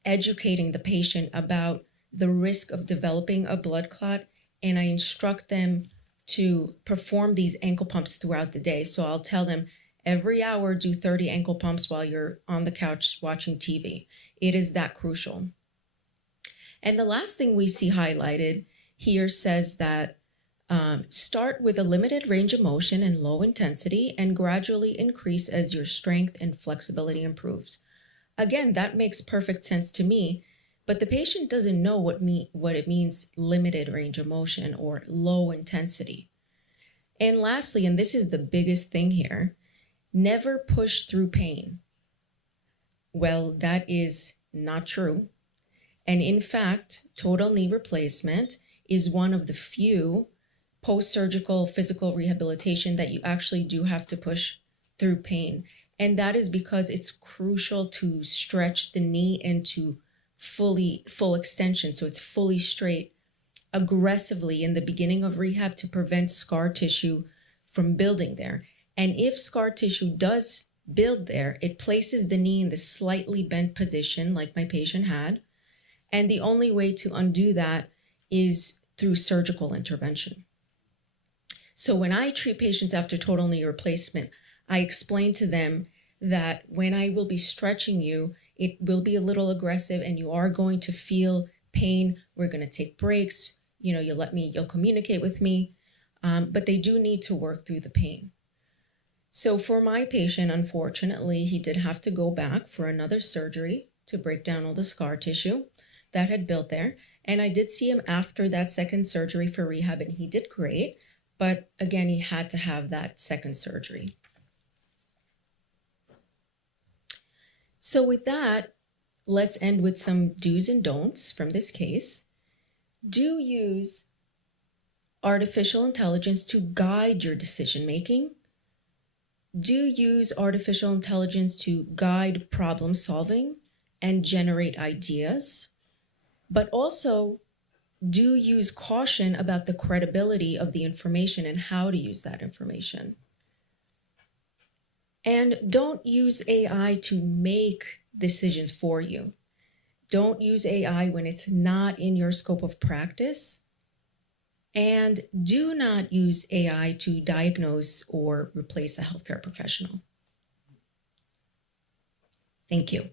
educating the patient about the risk of developing a blood clot, and I instruct them to perform these ankle pumps throughout the day. So I'll tell them every hour, do 30 ankle pumps while you're on the couch watching TV. It is that crucial. And the last thing we see highlighted here says that start with a limited range of motion and low intensity and gradually increase as your strength and flexibility improves. Again, that makes perfect sense to me, but the patient doesn't know what it means limited range of motion or low intensity. And lastly, and this is the biggest thing here, never push through pain. Well, that is not true. And in fact, total knee replacement is one of the few post-surgical physical rehabilitation that you actually do have to push through pain. And that is because it's crucial to stretch the knee into full extension, so it's fully straight, aggressively in the beginning of rehab to prevent scar tissue from building there. And if scar tissue does build there, it places the knee in the slightly bent position like my patient had. And the only way to undo that is through surgical intervention. So when I treat patients after total knee replacement, I explain to them that when I will be stretching you, it will be a little aggressive and you are going to feel pain. We're going to take breaks. you'll communicate with me, but they do need to work through the pain. So for my patient, unfortunately, he did have to go back for another surgery to break down all the scar tissue that had built there. And I did see him after that second surgery for rehab, and he did great. But again, he had to have that second surgery. So with that, let's end with some do's and don'ts from this case. Do use artificial intelligence to guide your decision making. Do use artificial intelligence to guide problem solving and generate ideas. But also, do use caution about the credibility of the information and how to use that information. And don't use AI to make decisions for you. Don't use AI when it's not in your scope of practice. And do not use AI to diagnose or replace a healthcare professional. Thank you.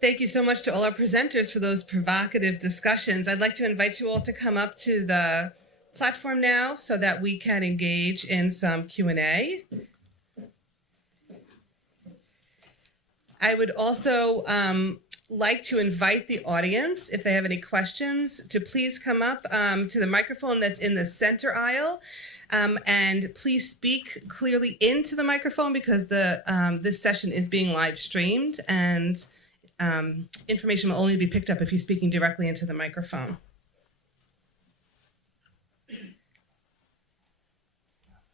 Thank you so much to all our presenters for those provocative discussions. I'd like to invite you all to come up to the platform now so that we can engage in some Q&A. I would also like to invite the audience, if they have any questions, to please come up to the microphone that's in the center aisle. And please speak clearly into the microphone because this session is being live streamed, and information will only be picked up if you're speaking directly into the microphone.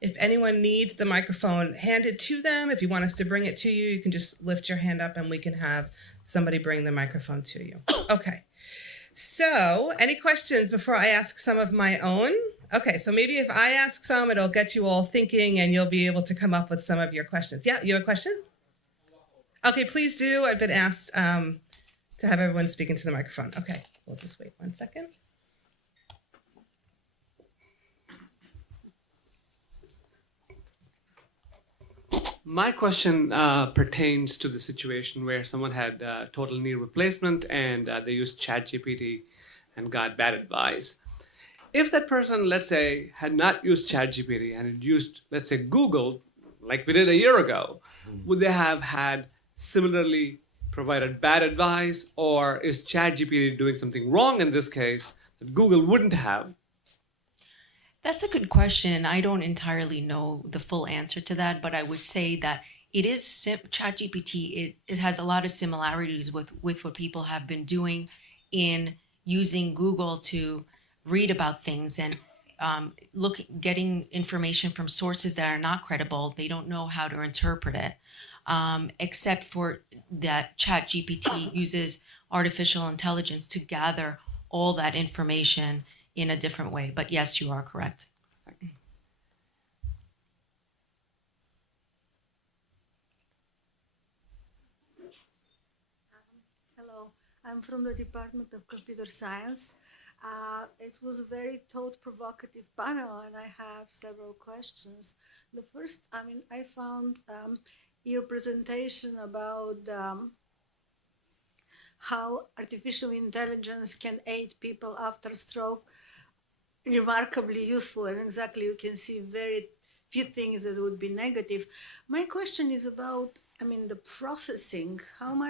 If anyone needs the microphone handed to them, if you want us to bring it to you, you can just lift your hand up and we can have somebody bring the microphone to you. Okay. So, any questions before I ask some of my own? Okay, so maybe if I ask some, it'll get you all thinking and you'll be able to come up with some of your questions. Yeah, you have a question? Okay, please do. I've been asked to have everyone speak into the microphone. Okay, we'll just wait 1 second. My question pertains to the situation where someone had total knee replacement and they used ChatGPT and got bad advice. If that person, let's say, had not used ChatGPT and had used, let's say, Google, like we did a year ago, would they have had similarly provided bad advice, or is ChatGPT doing something wrong in this case that Google wouldn't have? That's a good question, and I don't entirely know the full answer to that, but I would say that it is ChatGPT. It has a lot of similarities with what people have been doing in using Google to read about things and getting information from sources that are not credible. They don't know how to interpret it, except for that ChatGPT uses artificial intelligence to gather all that information in a different way. But yes, you are correct. Hello, I'm from the Department of Computer Science. It was a very thought-provocative panel, and I have several questions. The first, I found your presentation about how artificial intelligence can aid people after stroke remarkably useful, and exactly you can see very few things that would be negative. My question is about, the processing, how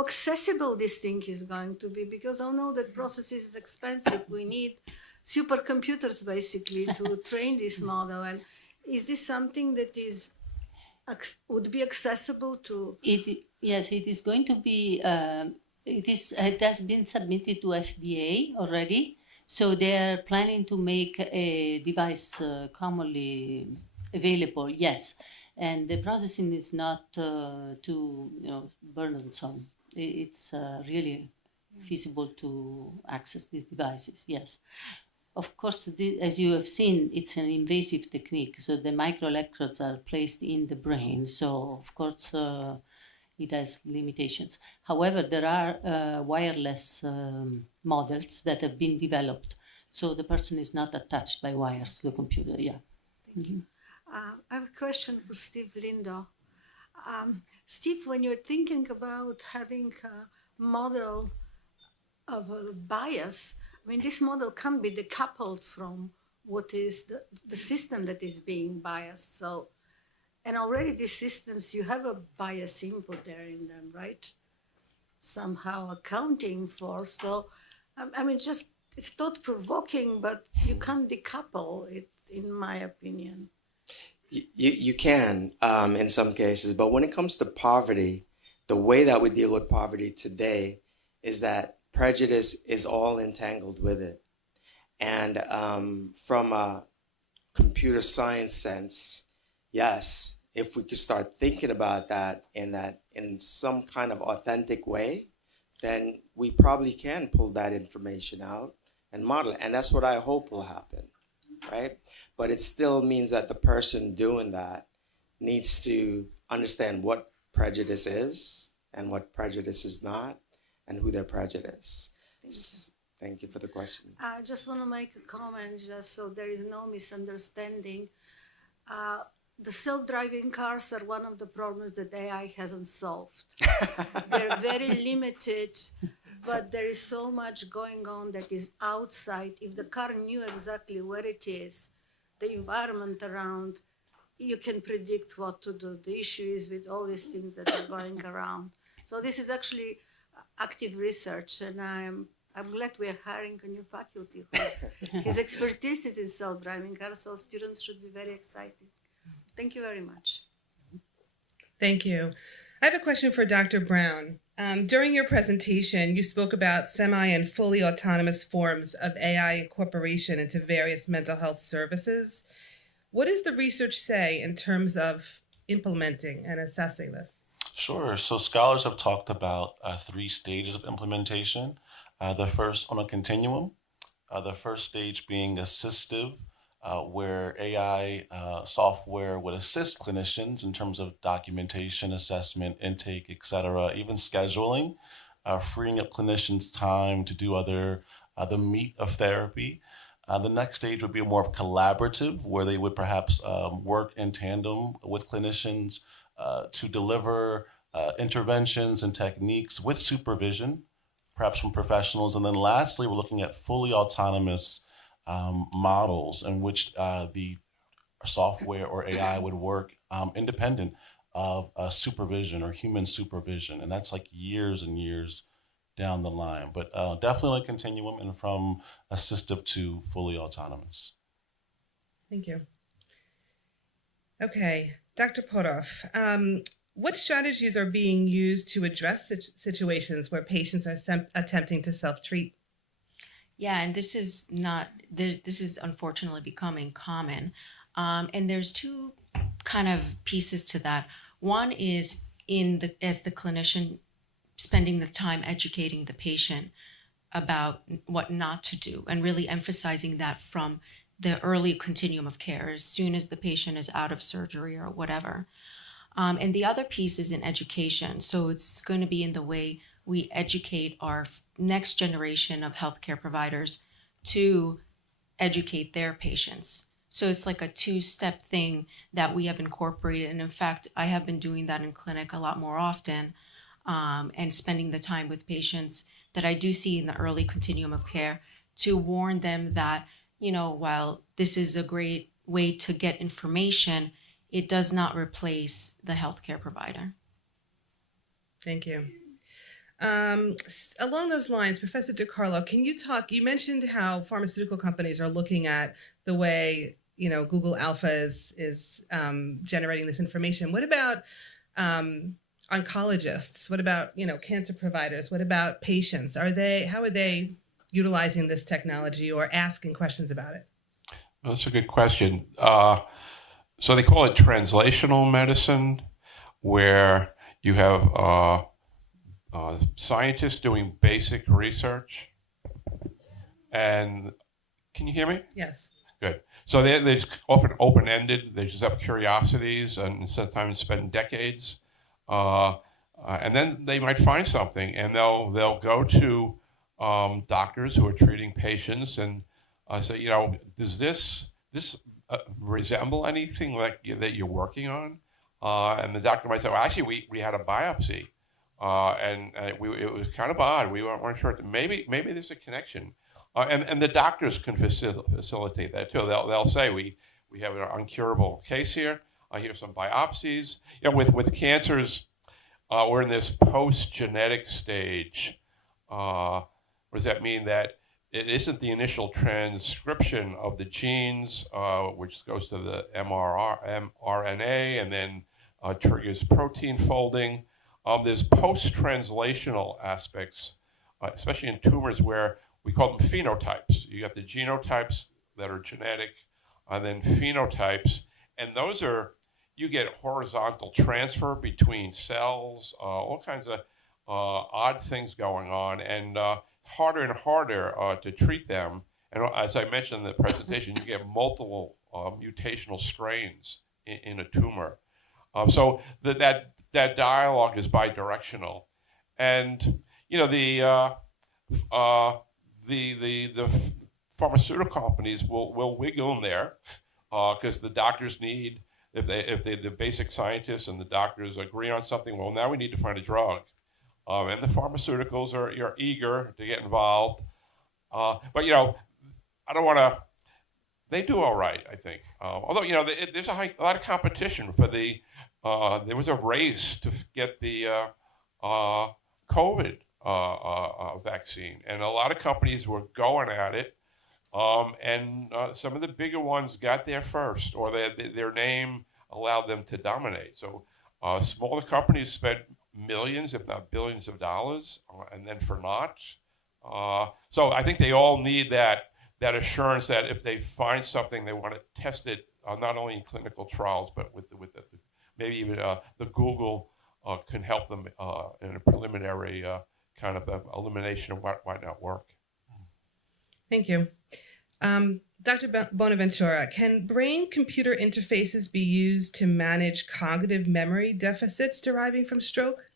accessible this thing is going to be, because I know that processing is expensive. We need supercomputers basically to train this model. And is this something that would be accessible to? Yes, it is going to be. It has been submitted to FDA already, so they are planning to make a device commonly available. Yes, and the processing is not too burdensome. It's really feasible to access these devices. Yes, of course, as you have seen, it's an invasive technique. So the microelectrodes are placed in the brain. So of course. It has limitations. However, there are wireless models that have been developed. So the person is not attached by wires to the computer. Yeah. Thank you. I have a question for Steve Lindo. Steve, when you're thinking about having a model of a bias, I mean, this model can be decoupled from what is the system that is being biased. So, and already these systems, you have a bias input there in them, right? Somehow accounting for. So, I mean, just it's thought provoking, but you can't decouple it, in my opinion. You can in some cases, but when it comes to poverty, the way that we deal with poverty today is that prejudice is all entangled with it. And from a computer science sense, yes, if we could start thinking about that in some kind of authentic way, then we probably can pull that information out and model it. And that's what I hope will happen, right? But it still means that the person doing that needs to understand what prejudice is and what prejudice is not and who they're prejudiced. Thank you for the question. I just want to make a comment just so there is no misunderstanding. The self-driving cars are one of the problems that AI hasn't solved. They're very limited, but there is so much going on that is outside. If the car knew exactly where it is, the environment around, you can predict what to do. The issue is with all these things that are going around. So this is actually active research, and I'm glad we're hiring a new faculty his expertise is in self-driving cars, so students should be very excited. Thank you very much. Thank you. I have a question for Dr. Brown. During your presentation, you spoke about semi and fully autonomous forms of AI incorporation into various mental health services. What does the research say in terms of implementing and assessing this? Sure. So scholars have talked about 3 stages of implementation. The first on a continuum, the first stage being assistive, where AI software would assist clinicians in terms of documentation, assessment, intake, et cetera, even scheduling, freeing up clinicians' time to do the meat of therapy. The next stage would be more of collaborative, where they would perhaps work in tandem with clinicians to deliver interventions and techniques with supervision, perhaps from professionals. And then lastly, we're looking at fully autonomous models in which the software or AI would work independent of supervision or human supervision. And that's like years and years down the line, but definitely a continuum and from assistive to fully autonomous. Thank you. Okay, Dr. Porov, what strategies are being used to address situations where patients are attempting to self-treat? Yeah, and this is unfortunately becoming common. And there's 2 kind of pieces to that. One is as the clinician spending the time educating the patient about what not to do and really emphasizing that from the early continuum of care as soon as the patient is out of surgery or whatever. And the other piece is in education. So it's going to be in the way we educate our next generation of healthcare providers to educate their patients. So it's like a 2-step thing that we have incorporated. And in fact, I have been doing that in clinic a lot more often and spending the time with patients that I do see in the early continuum of care to warn them that, while this is a great way to get information, it does not replace the healthcare provider. Thank you. Along those lines, Professor DiCarlo, you mentioned how pharmaceutical companies are looking at the way, Google Alpha is generating this information. What about oncologists? What about, cancer providers? What about patients? How are they utilizing this technology or asking questions about it? Well, that's a good question. So they call it translational medicine, where you have scientists doing basic research. And can you hear me? Yes. Good. So they're often open-ended. They just have curiosities and sometimes spend decades. And then they might find something, and they'll go to doctors who are treating patients, and So, does this resemble anything like that you're working on? And the doctor might say, well, actually, we had a biopsy, and it was kind of odd. We weren't sure. Maybe there's a connection, and the doctors can facilitate that too. They'll say we have an uncurable case here. Here's some biopsies. With cancers, we're in this post-genetic stage. What does that mean? That it isn't the initial transcription of the genes, which goes to the mRNA and then triggers protein folding. There's post-translational aspects, especially in tumors where we call them phenotypes. You got the genotypes that are genetic, and then phenotypes, and those are, you get horizontal transfer between cells, all kinds of odd things going on, and harder and harder to treat them. And as I mentioned in the presentation, you get multiple mutational strains in a tumor. So that dialogue is bidirectional, and the pharmaceutical companies will wiggle in there because the doctors need, if the basic scientists and the doctors agree on something, well, now we need to find a drug. And the pharmaceuticals are eager to get involved. But, I don't want to, they do all right, I think. Although, there's a lot of competition for there was a race to get the COVID vaccine. And a lot of companies were going at it. And some of the bigger ones got there first, or their name allowed them to dominate. So smaller companies spent millions, if not billions of dollars, and then for naught. So I think they all need that assurance that if they find something, they want to test it not only in clinical trials, but with maybe even the Google can help them in a preliminary kind of elimination of what might not work. Thank you. Dr. Bonaventura, can brain-computer interfaces be used to manage cognitive memory deficits deriving from stroke?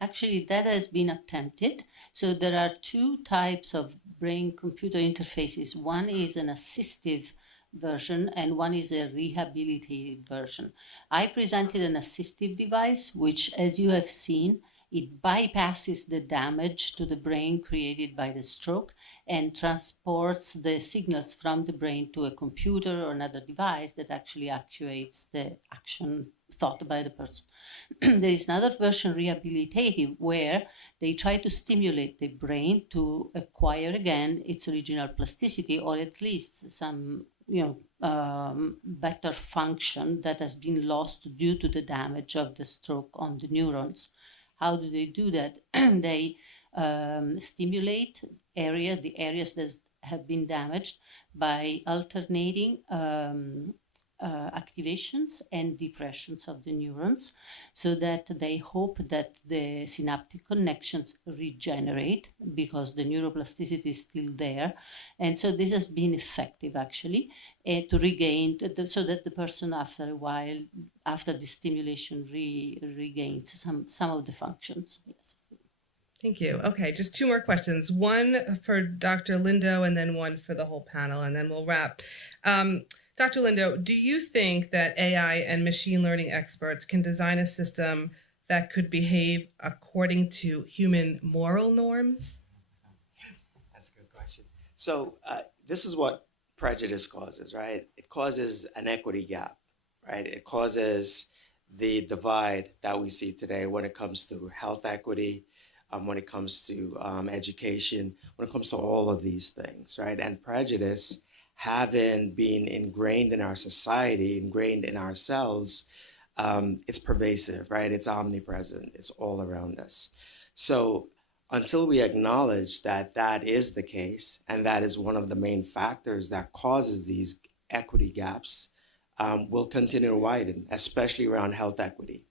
Actually, that has been attempted. So there are two types of brain-computer interfaces. One is an assistive version and one is a rehabilitative version. I presented an assistive device, which, as you have seen, it bypasses the damage to the brain created by the stroke and transports the signals from the brain to a computer or another device that actually actuates the action thought by the person. There is another version, rehabilitative, where they try to stimulate the brain to acquire again its original plasticity, or at least some better function that has been lost due to the damage of the stroke on the neurons. How do they do that? They stimulate the areas that have been damaged by alternating activations and depressions of the neurons, so that they hope that the synaptic connections regenerate because the neuroplasticity is still there. And so this has been effective actually to regain, so that the person after a while, after the stimulation, regains some of the functions. Yes. Thank you. Okay, just two more questions. One for Dr. Lindo and then one for the whole panel, and then we'll wrap. Dr. Lindo, do you think that AI and machine learning experts can design a system that could behave according to human moral norms? That's a good question. So this is what prejudice causes, right? It causes an equity gap, right? It causes the divide that we see today when it comes to health equity, when it comes to education, when it comes to all of these things, right? And prejudice, having been ingrained in our society, ingrained in ourselves, it's pervasive, right? It's omnipresent. It's all around us. So until we acknowledge that that is the case, and that is one of the main factors that causes these equity gaps, will continue to widen, especially around health equity.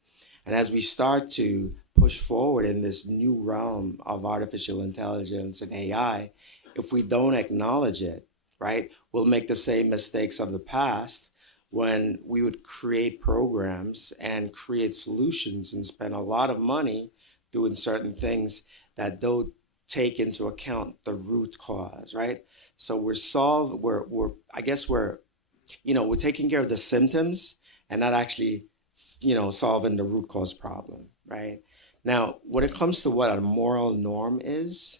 And as we start to push forward in this new realm of artificial intelligence and AI, if we don't acknowledge it, right, we'll make the same mistakes of the past when we would create programs and create solutions and spend a lot of money doing certain things that don't take into account the root cause, right? So I guess we're taking care of the symptoms and not actually, solving the root cause problem, right? Now, when it comes to what a moral norm is,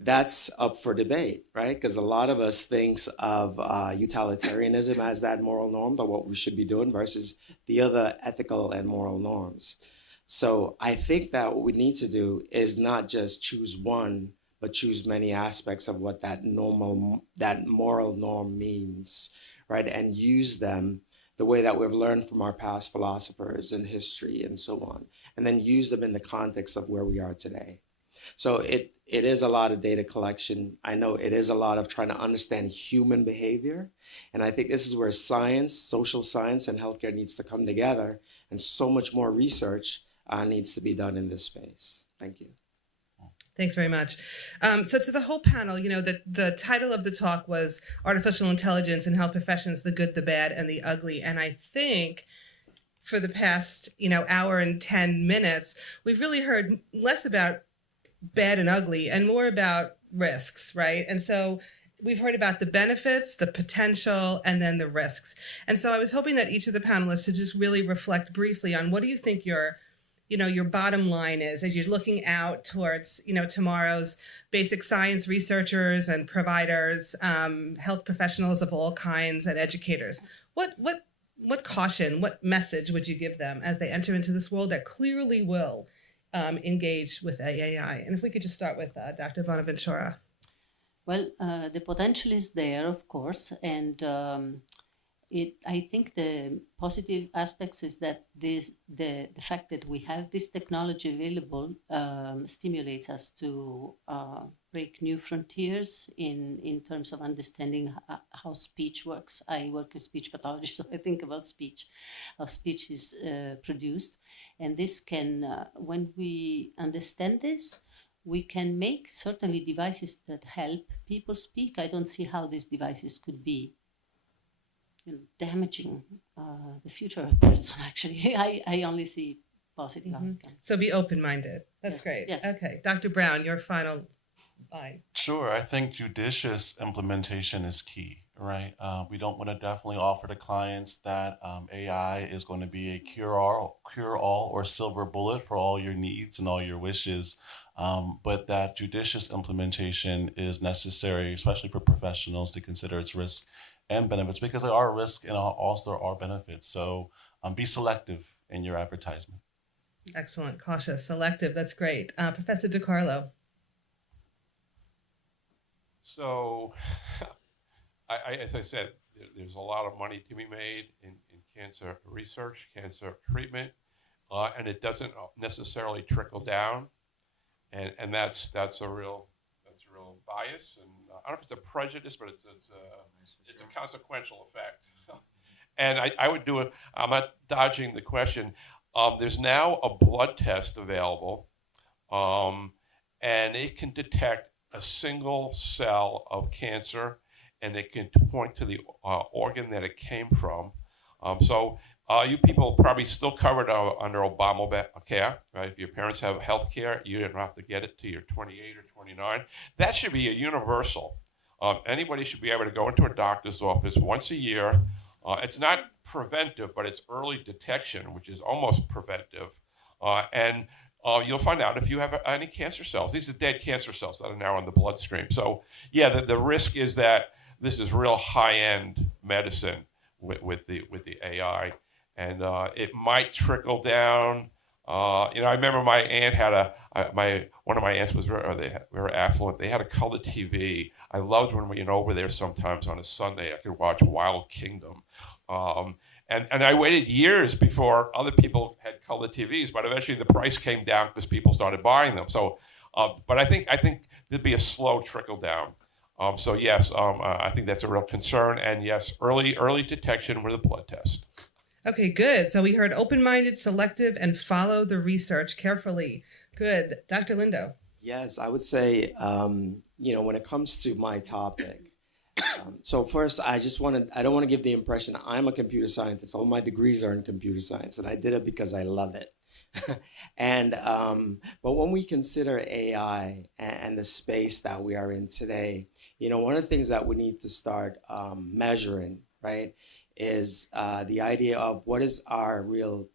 that's up for debate, right? Because a lot of us thinks of utilitarianism as that moral norm, that what we should be doing versus the other ethical and moral norms. So I think that what we need to do is not just choose one, but choose many aspects of what that moral norm means, right? And use them the way that we've learned from our past philosophers and history and so on, and then use them in the context of where we are today. So it is a lot of data collection. I know it is a lot of trying to understand human behavior. And I think this is where science, social science, and healthcare needs to come together. And so much more research needs to be done in this space. Thank you. Thanks very much. So to the whole panel, the title of the talk was Artificial Intelligence in Health Professions, the Good, the Bad, and the Ugly. And I think for the past, hour and 10 minutes, we've really heard less about bad and ugly and more about risks, right? And so we've heard about the benefits, the potential, and then the risks. And so I was hoping that each of the panelists to just really reflect briefly on what do you think your bottom line is as you're looking out towards, tomorrow's basic science researchers and providers, health professionals of all kinds, and educators. What caution, what message would you give them as they enter into this world that clearly will engage with AI? And if we could just start with Dr. Bonaventura. Well, the potential is there, of course, and I think the positive aspects is that the fact that we have this technology available stimulates us to break new frontiers in terms of understanding how speech works. I work as speech pathologist, so I think about speech, how speech is produced. And this can, when we understand this, we can make certainly devices that help people speak. I don't see how these devices could be damaging the future of a person, actually. I only see positive outcomes. So be open-minded. That's Yes, great. yes. Okay. Dr. Brown, your final line. Sure, I think judicious implementation is key, right? We don't want to definitely offer to clients that AI is going to be a cure-all or silver bullet for all your needs and all your wishes, but that judicious implementation is necessary, especially for professionals, to consider its risks and benefits, because there are risks and also there are benefits. So be selective in your advertisement. Excellent. Cautious, selective. That's great. Professor DiCarlo. So, as I said, there's a lot of money to be made in cancer research, cancer treatment, and it doesn't necessarily trickle down, and that's a real bias, and I don't know if it's a prejudice, but it's a consequential effect. And I would do it. I'm not dodging the question. There's now a blood test available, and it can detect a single cell of cancer, and it can point to the organ that it came from. So you people probably still covered under Obamacare, right? If your parents have health care, you didn't have to get it till you're 28 or 29. That should be a universal. Anybody should be able to go into a doctor's office once a year. It's not preventive, but it's early detection, which is almost preventive. And you'll find out if you have any cancer cells. These are dead cancer cells that are now in the bloodstream. So yeah, the risk is that this is real high-end medicine with the AI, and it might trickle down. I remember my aunt had one of my aunts was very affluent. They had a color TV. I loved when we went over there sometimes on a Sunday. I could watch Wild Kingdom. And I waited years before other people had color TVs, but eventually the price came down because people started buying them. So, but I think there'd be a slow trickle down. So yes, I think that's a real concern. And yes, early detection with a blood test. Okay, good. So we heard open-minded, selective, and follow the research carefully. Good. Dr. Lindo. Yes, I would say, when it comes to my topic, so first, I don't want to give the impression I'm a computer scientist. All my degrees are in computer science, and I did it because I love it, And but when we consider AI and the space that we are in today, one of the things that we need to start measuring, right, is the idea of what is our real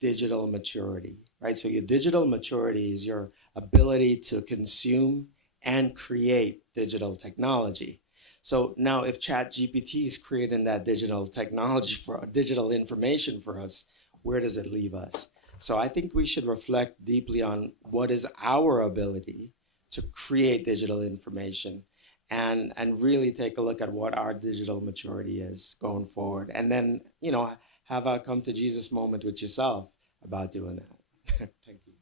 digital maturity, right? So your digital maturity is your ability to consume and create digital technology. So now if ChatGPT is creating that digital technology for digital information for us, where does it leave us? So I think we should reflect deeply on what is our ability to create digital information and really take a look at what our digital maturity is going forward. And then, have a come to Jesus moment with yourself about doing that. Thank you.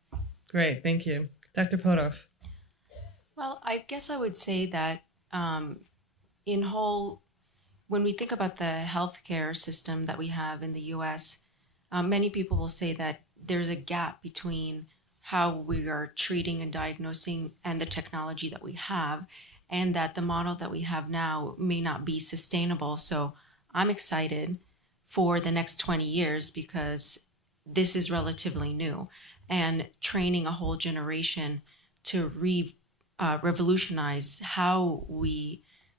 Great, thank you. Dr. Podorf. Well, I guess I would say that when we think about the healthcare system that we have in the US, many people will say that there's a gap between how we are treating and diagnosing and the technology that we have, and that the model that we have now may not be sustainable. So I'm excited for the next 20 years because this is relatively new, and training a whole generation to revolutionize how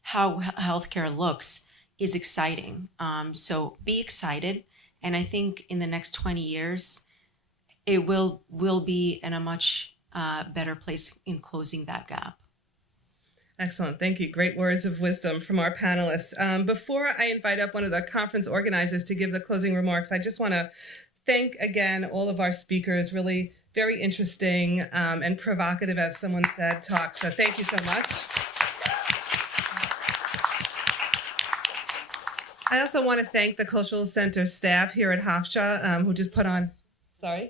healthcare looks is exciting. So be excited, and I think in the next 20 years, it will be in a much better place in closing that gap. Excellent. Thank you. Great words of wisdom from our panelists. Before I invite up one of the conference organizers to give the closing remarks, I just want to thank again all of our speakers. Really very interesting and provocative, as someone said, talks. So thank you so much. I also want to thank the Cultural Center staff here at Hofstra who just put on, who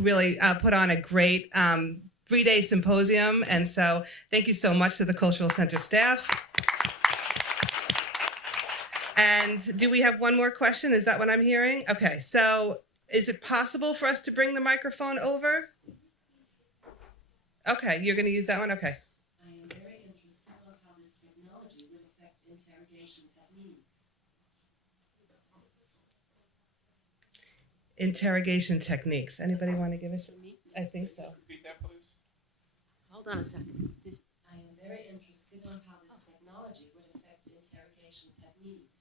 really put on a great 3-day symposium. And so thank you so much to the Cultural Center staff. And do we have one more question? Is that what I'm hearing? Okay, so is it possible for us to bring the microphone over? Okay, you're going to use that one? Okay. I am very interested on how this technology will affect interrogation techniques. Interrogation techniques. Anybody want to give us? I think so. Repeat that, please. Hold on a second. I am very interested on how this technology would affect interrogation techniques.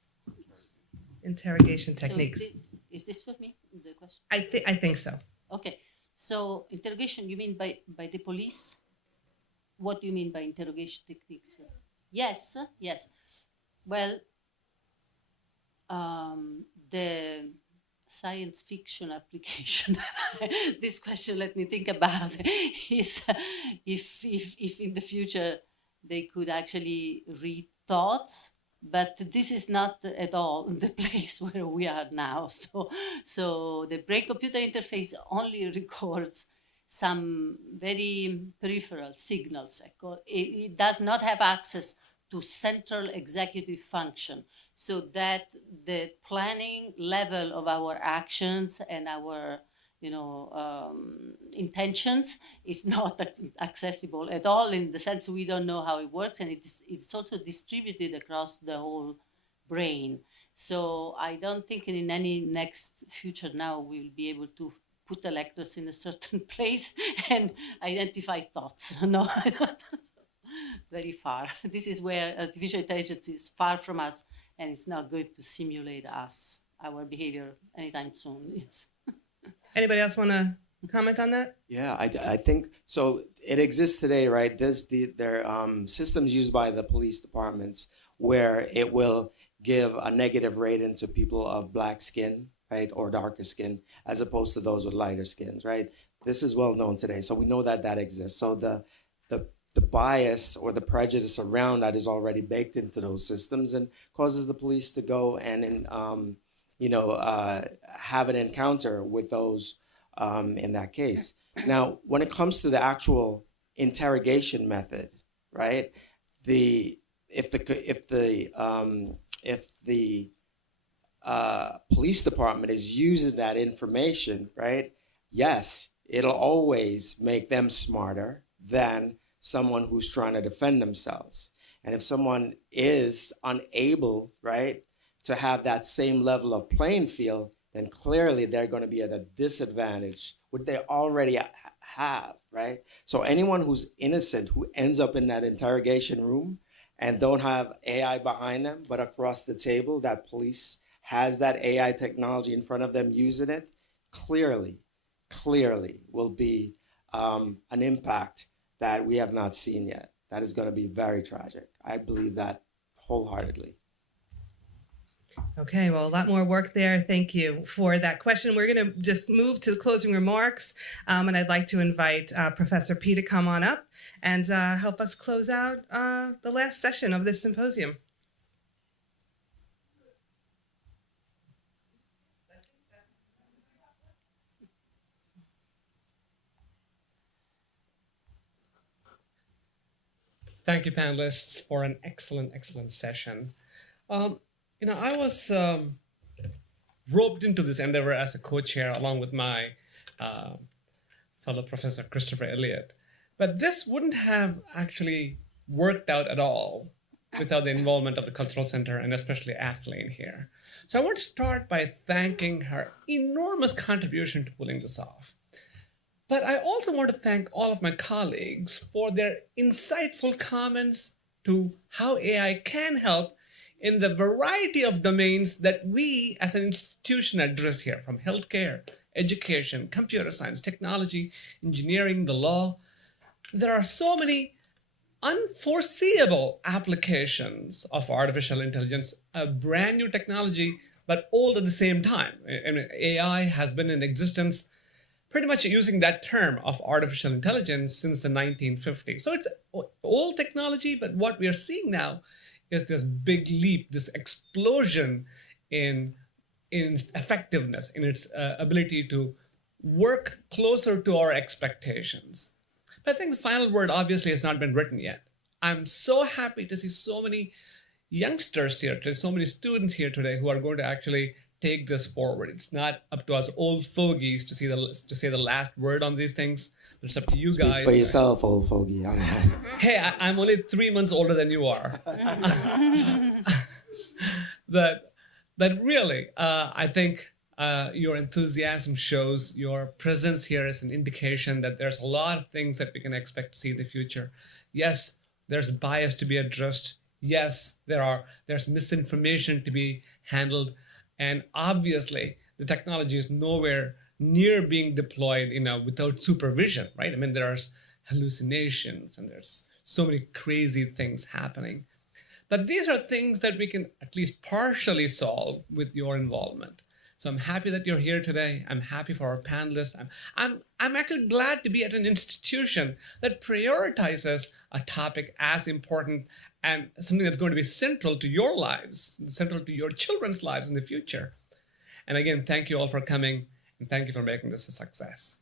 Interrogation techniques. So is this for me, the question? I think so. Okay. So interrogation, you mean by the police? What do you mean by interrogation techniques? Yes. Well, the science fiction application this question, let me think about, is if in the future they could actually read thoughts, but this is not at all the place where we are now. So the brain computer interface only records some very peripheral signals. It does not have access to central executive function, so that the planning level of our actions and our intentions is not accessible at all, in the sense we don't know how it works, and it's also distributed across the whole brain. So I don't think in any next future now we will be able to put electrodes in a certain place and identify thoughts. No, I don't. Very far. This is where artificial intelligence is far from us, and it's not going to simulate our behavior anytime soon. Yes. Anybody else want to comment on that? Yeah, I think so. It exists today, right? There are systems used by the police departments where it will give a negative rating to people of black skin, right, or darker skin, as opposed to those with lighter skins, right? This is well known today, so we know that exists. So the bias or the prejudice around that is already baked into those systems and causes the police to go and have an encounter with those in that case. Now, when it comes to the actual interrogation method, right? If the police department is using that information, right? Yes, it'll always make them smarter than someone who's trying to defend themselves. And if someone is unable, right, to have that same level of playing field, then clearly they're going to be at a disadvantage, what they already have, right? So anyone who's innocent, who ends up in that interrogation room and don't have AI behind them, but across the table, that police has that AI technology in front of them using it, clearly will be an impact that we have not seen yet. That is going to be very tragic. I believe that wholeheartedly. Okay, well, a lot more work there. Thank you for that question. We're going to just move to closing remarks, and I'd like to invite Professor P to come on up and help us close out the last session of this symposium. Thank you, panelists, for an excellent session. I was roped into this endeavor as a co-chair along with my fellow professor, Christopher Elliott. But this wouldn't have actually worked out at all without the involvement of the Cultural Center and especially Athleen here. So I want to start by thanking her enormous contribution to pulling this off. But I also want to thank all of my colleagues for their insightful comments to how AI can help in the variety of domains that we as an institution address here, from healthcare, education, computer science, technology, engineering, the law. There are so many unforeseeable applications of artificial intelligence, a brand new technology, but old at the same time. I mean, AI has been in existence pretty much using that term of artificial intelligence since the 1950s. So it's old technology, but what we are seeing now is this big leap, this explosion in effectiveness, in its ability to work closer to our expectations. But I think the final word obviously has not been written yet. I'm so happy to see so many youngsters here today, so many students here today who are going to actually take this forward. It's not up to us old fogies to say the last word on these things. It's up to you Speak guys. for yourself, old fogey. Hey, I'm only 3 months older than you are. But really, I think your enthusiasm shows, your presence here is an indication that there's a lot of things that we can expect to see in the future. Yes, there's bias to be addressed. Yes, there's misinformation to be handled. And obviously, the technology is nowhere near being deployed, without supervision, right? I mean, there's hallucinations and there's so many crazy things happening. But these are things that we can at least partially solve with your involvement. So I'm happy that you're here today. I'm happy for our panelists. I'm actually glad to be at an institution that prioritizes a topic as important and something that's going to be central to your lives, central to your children's lives in the future. And again, thank you all for coming, and thank you for making this a success.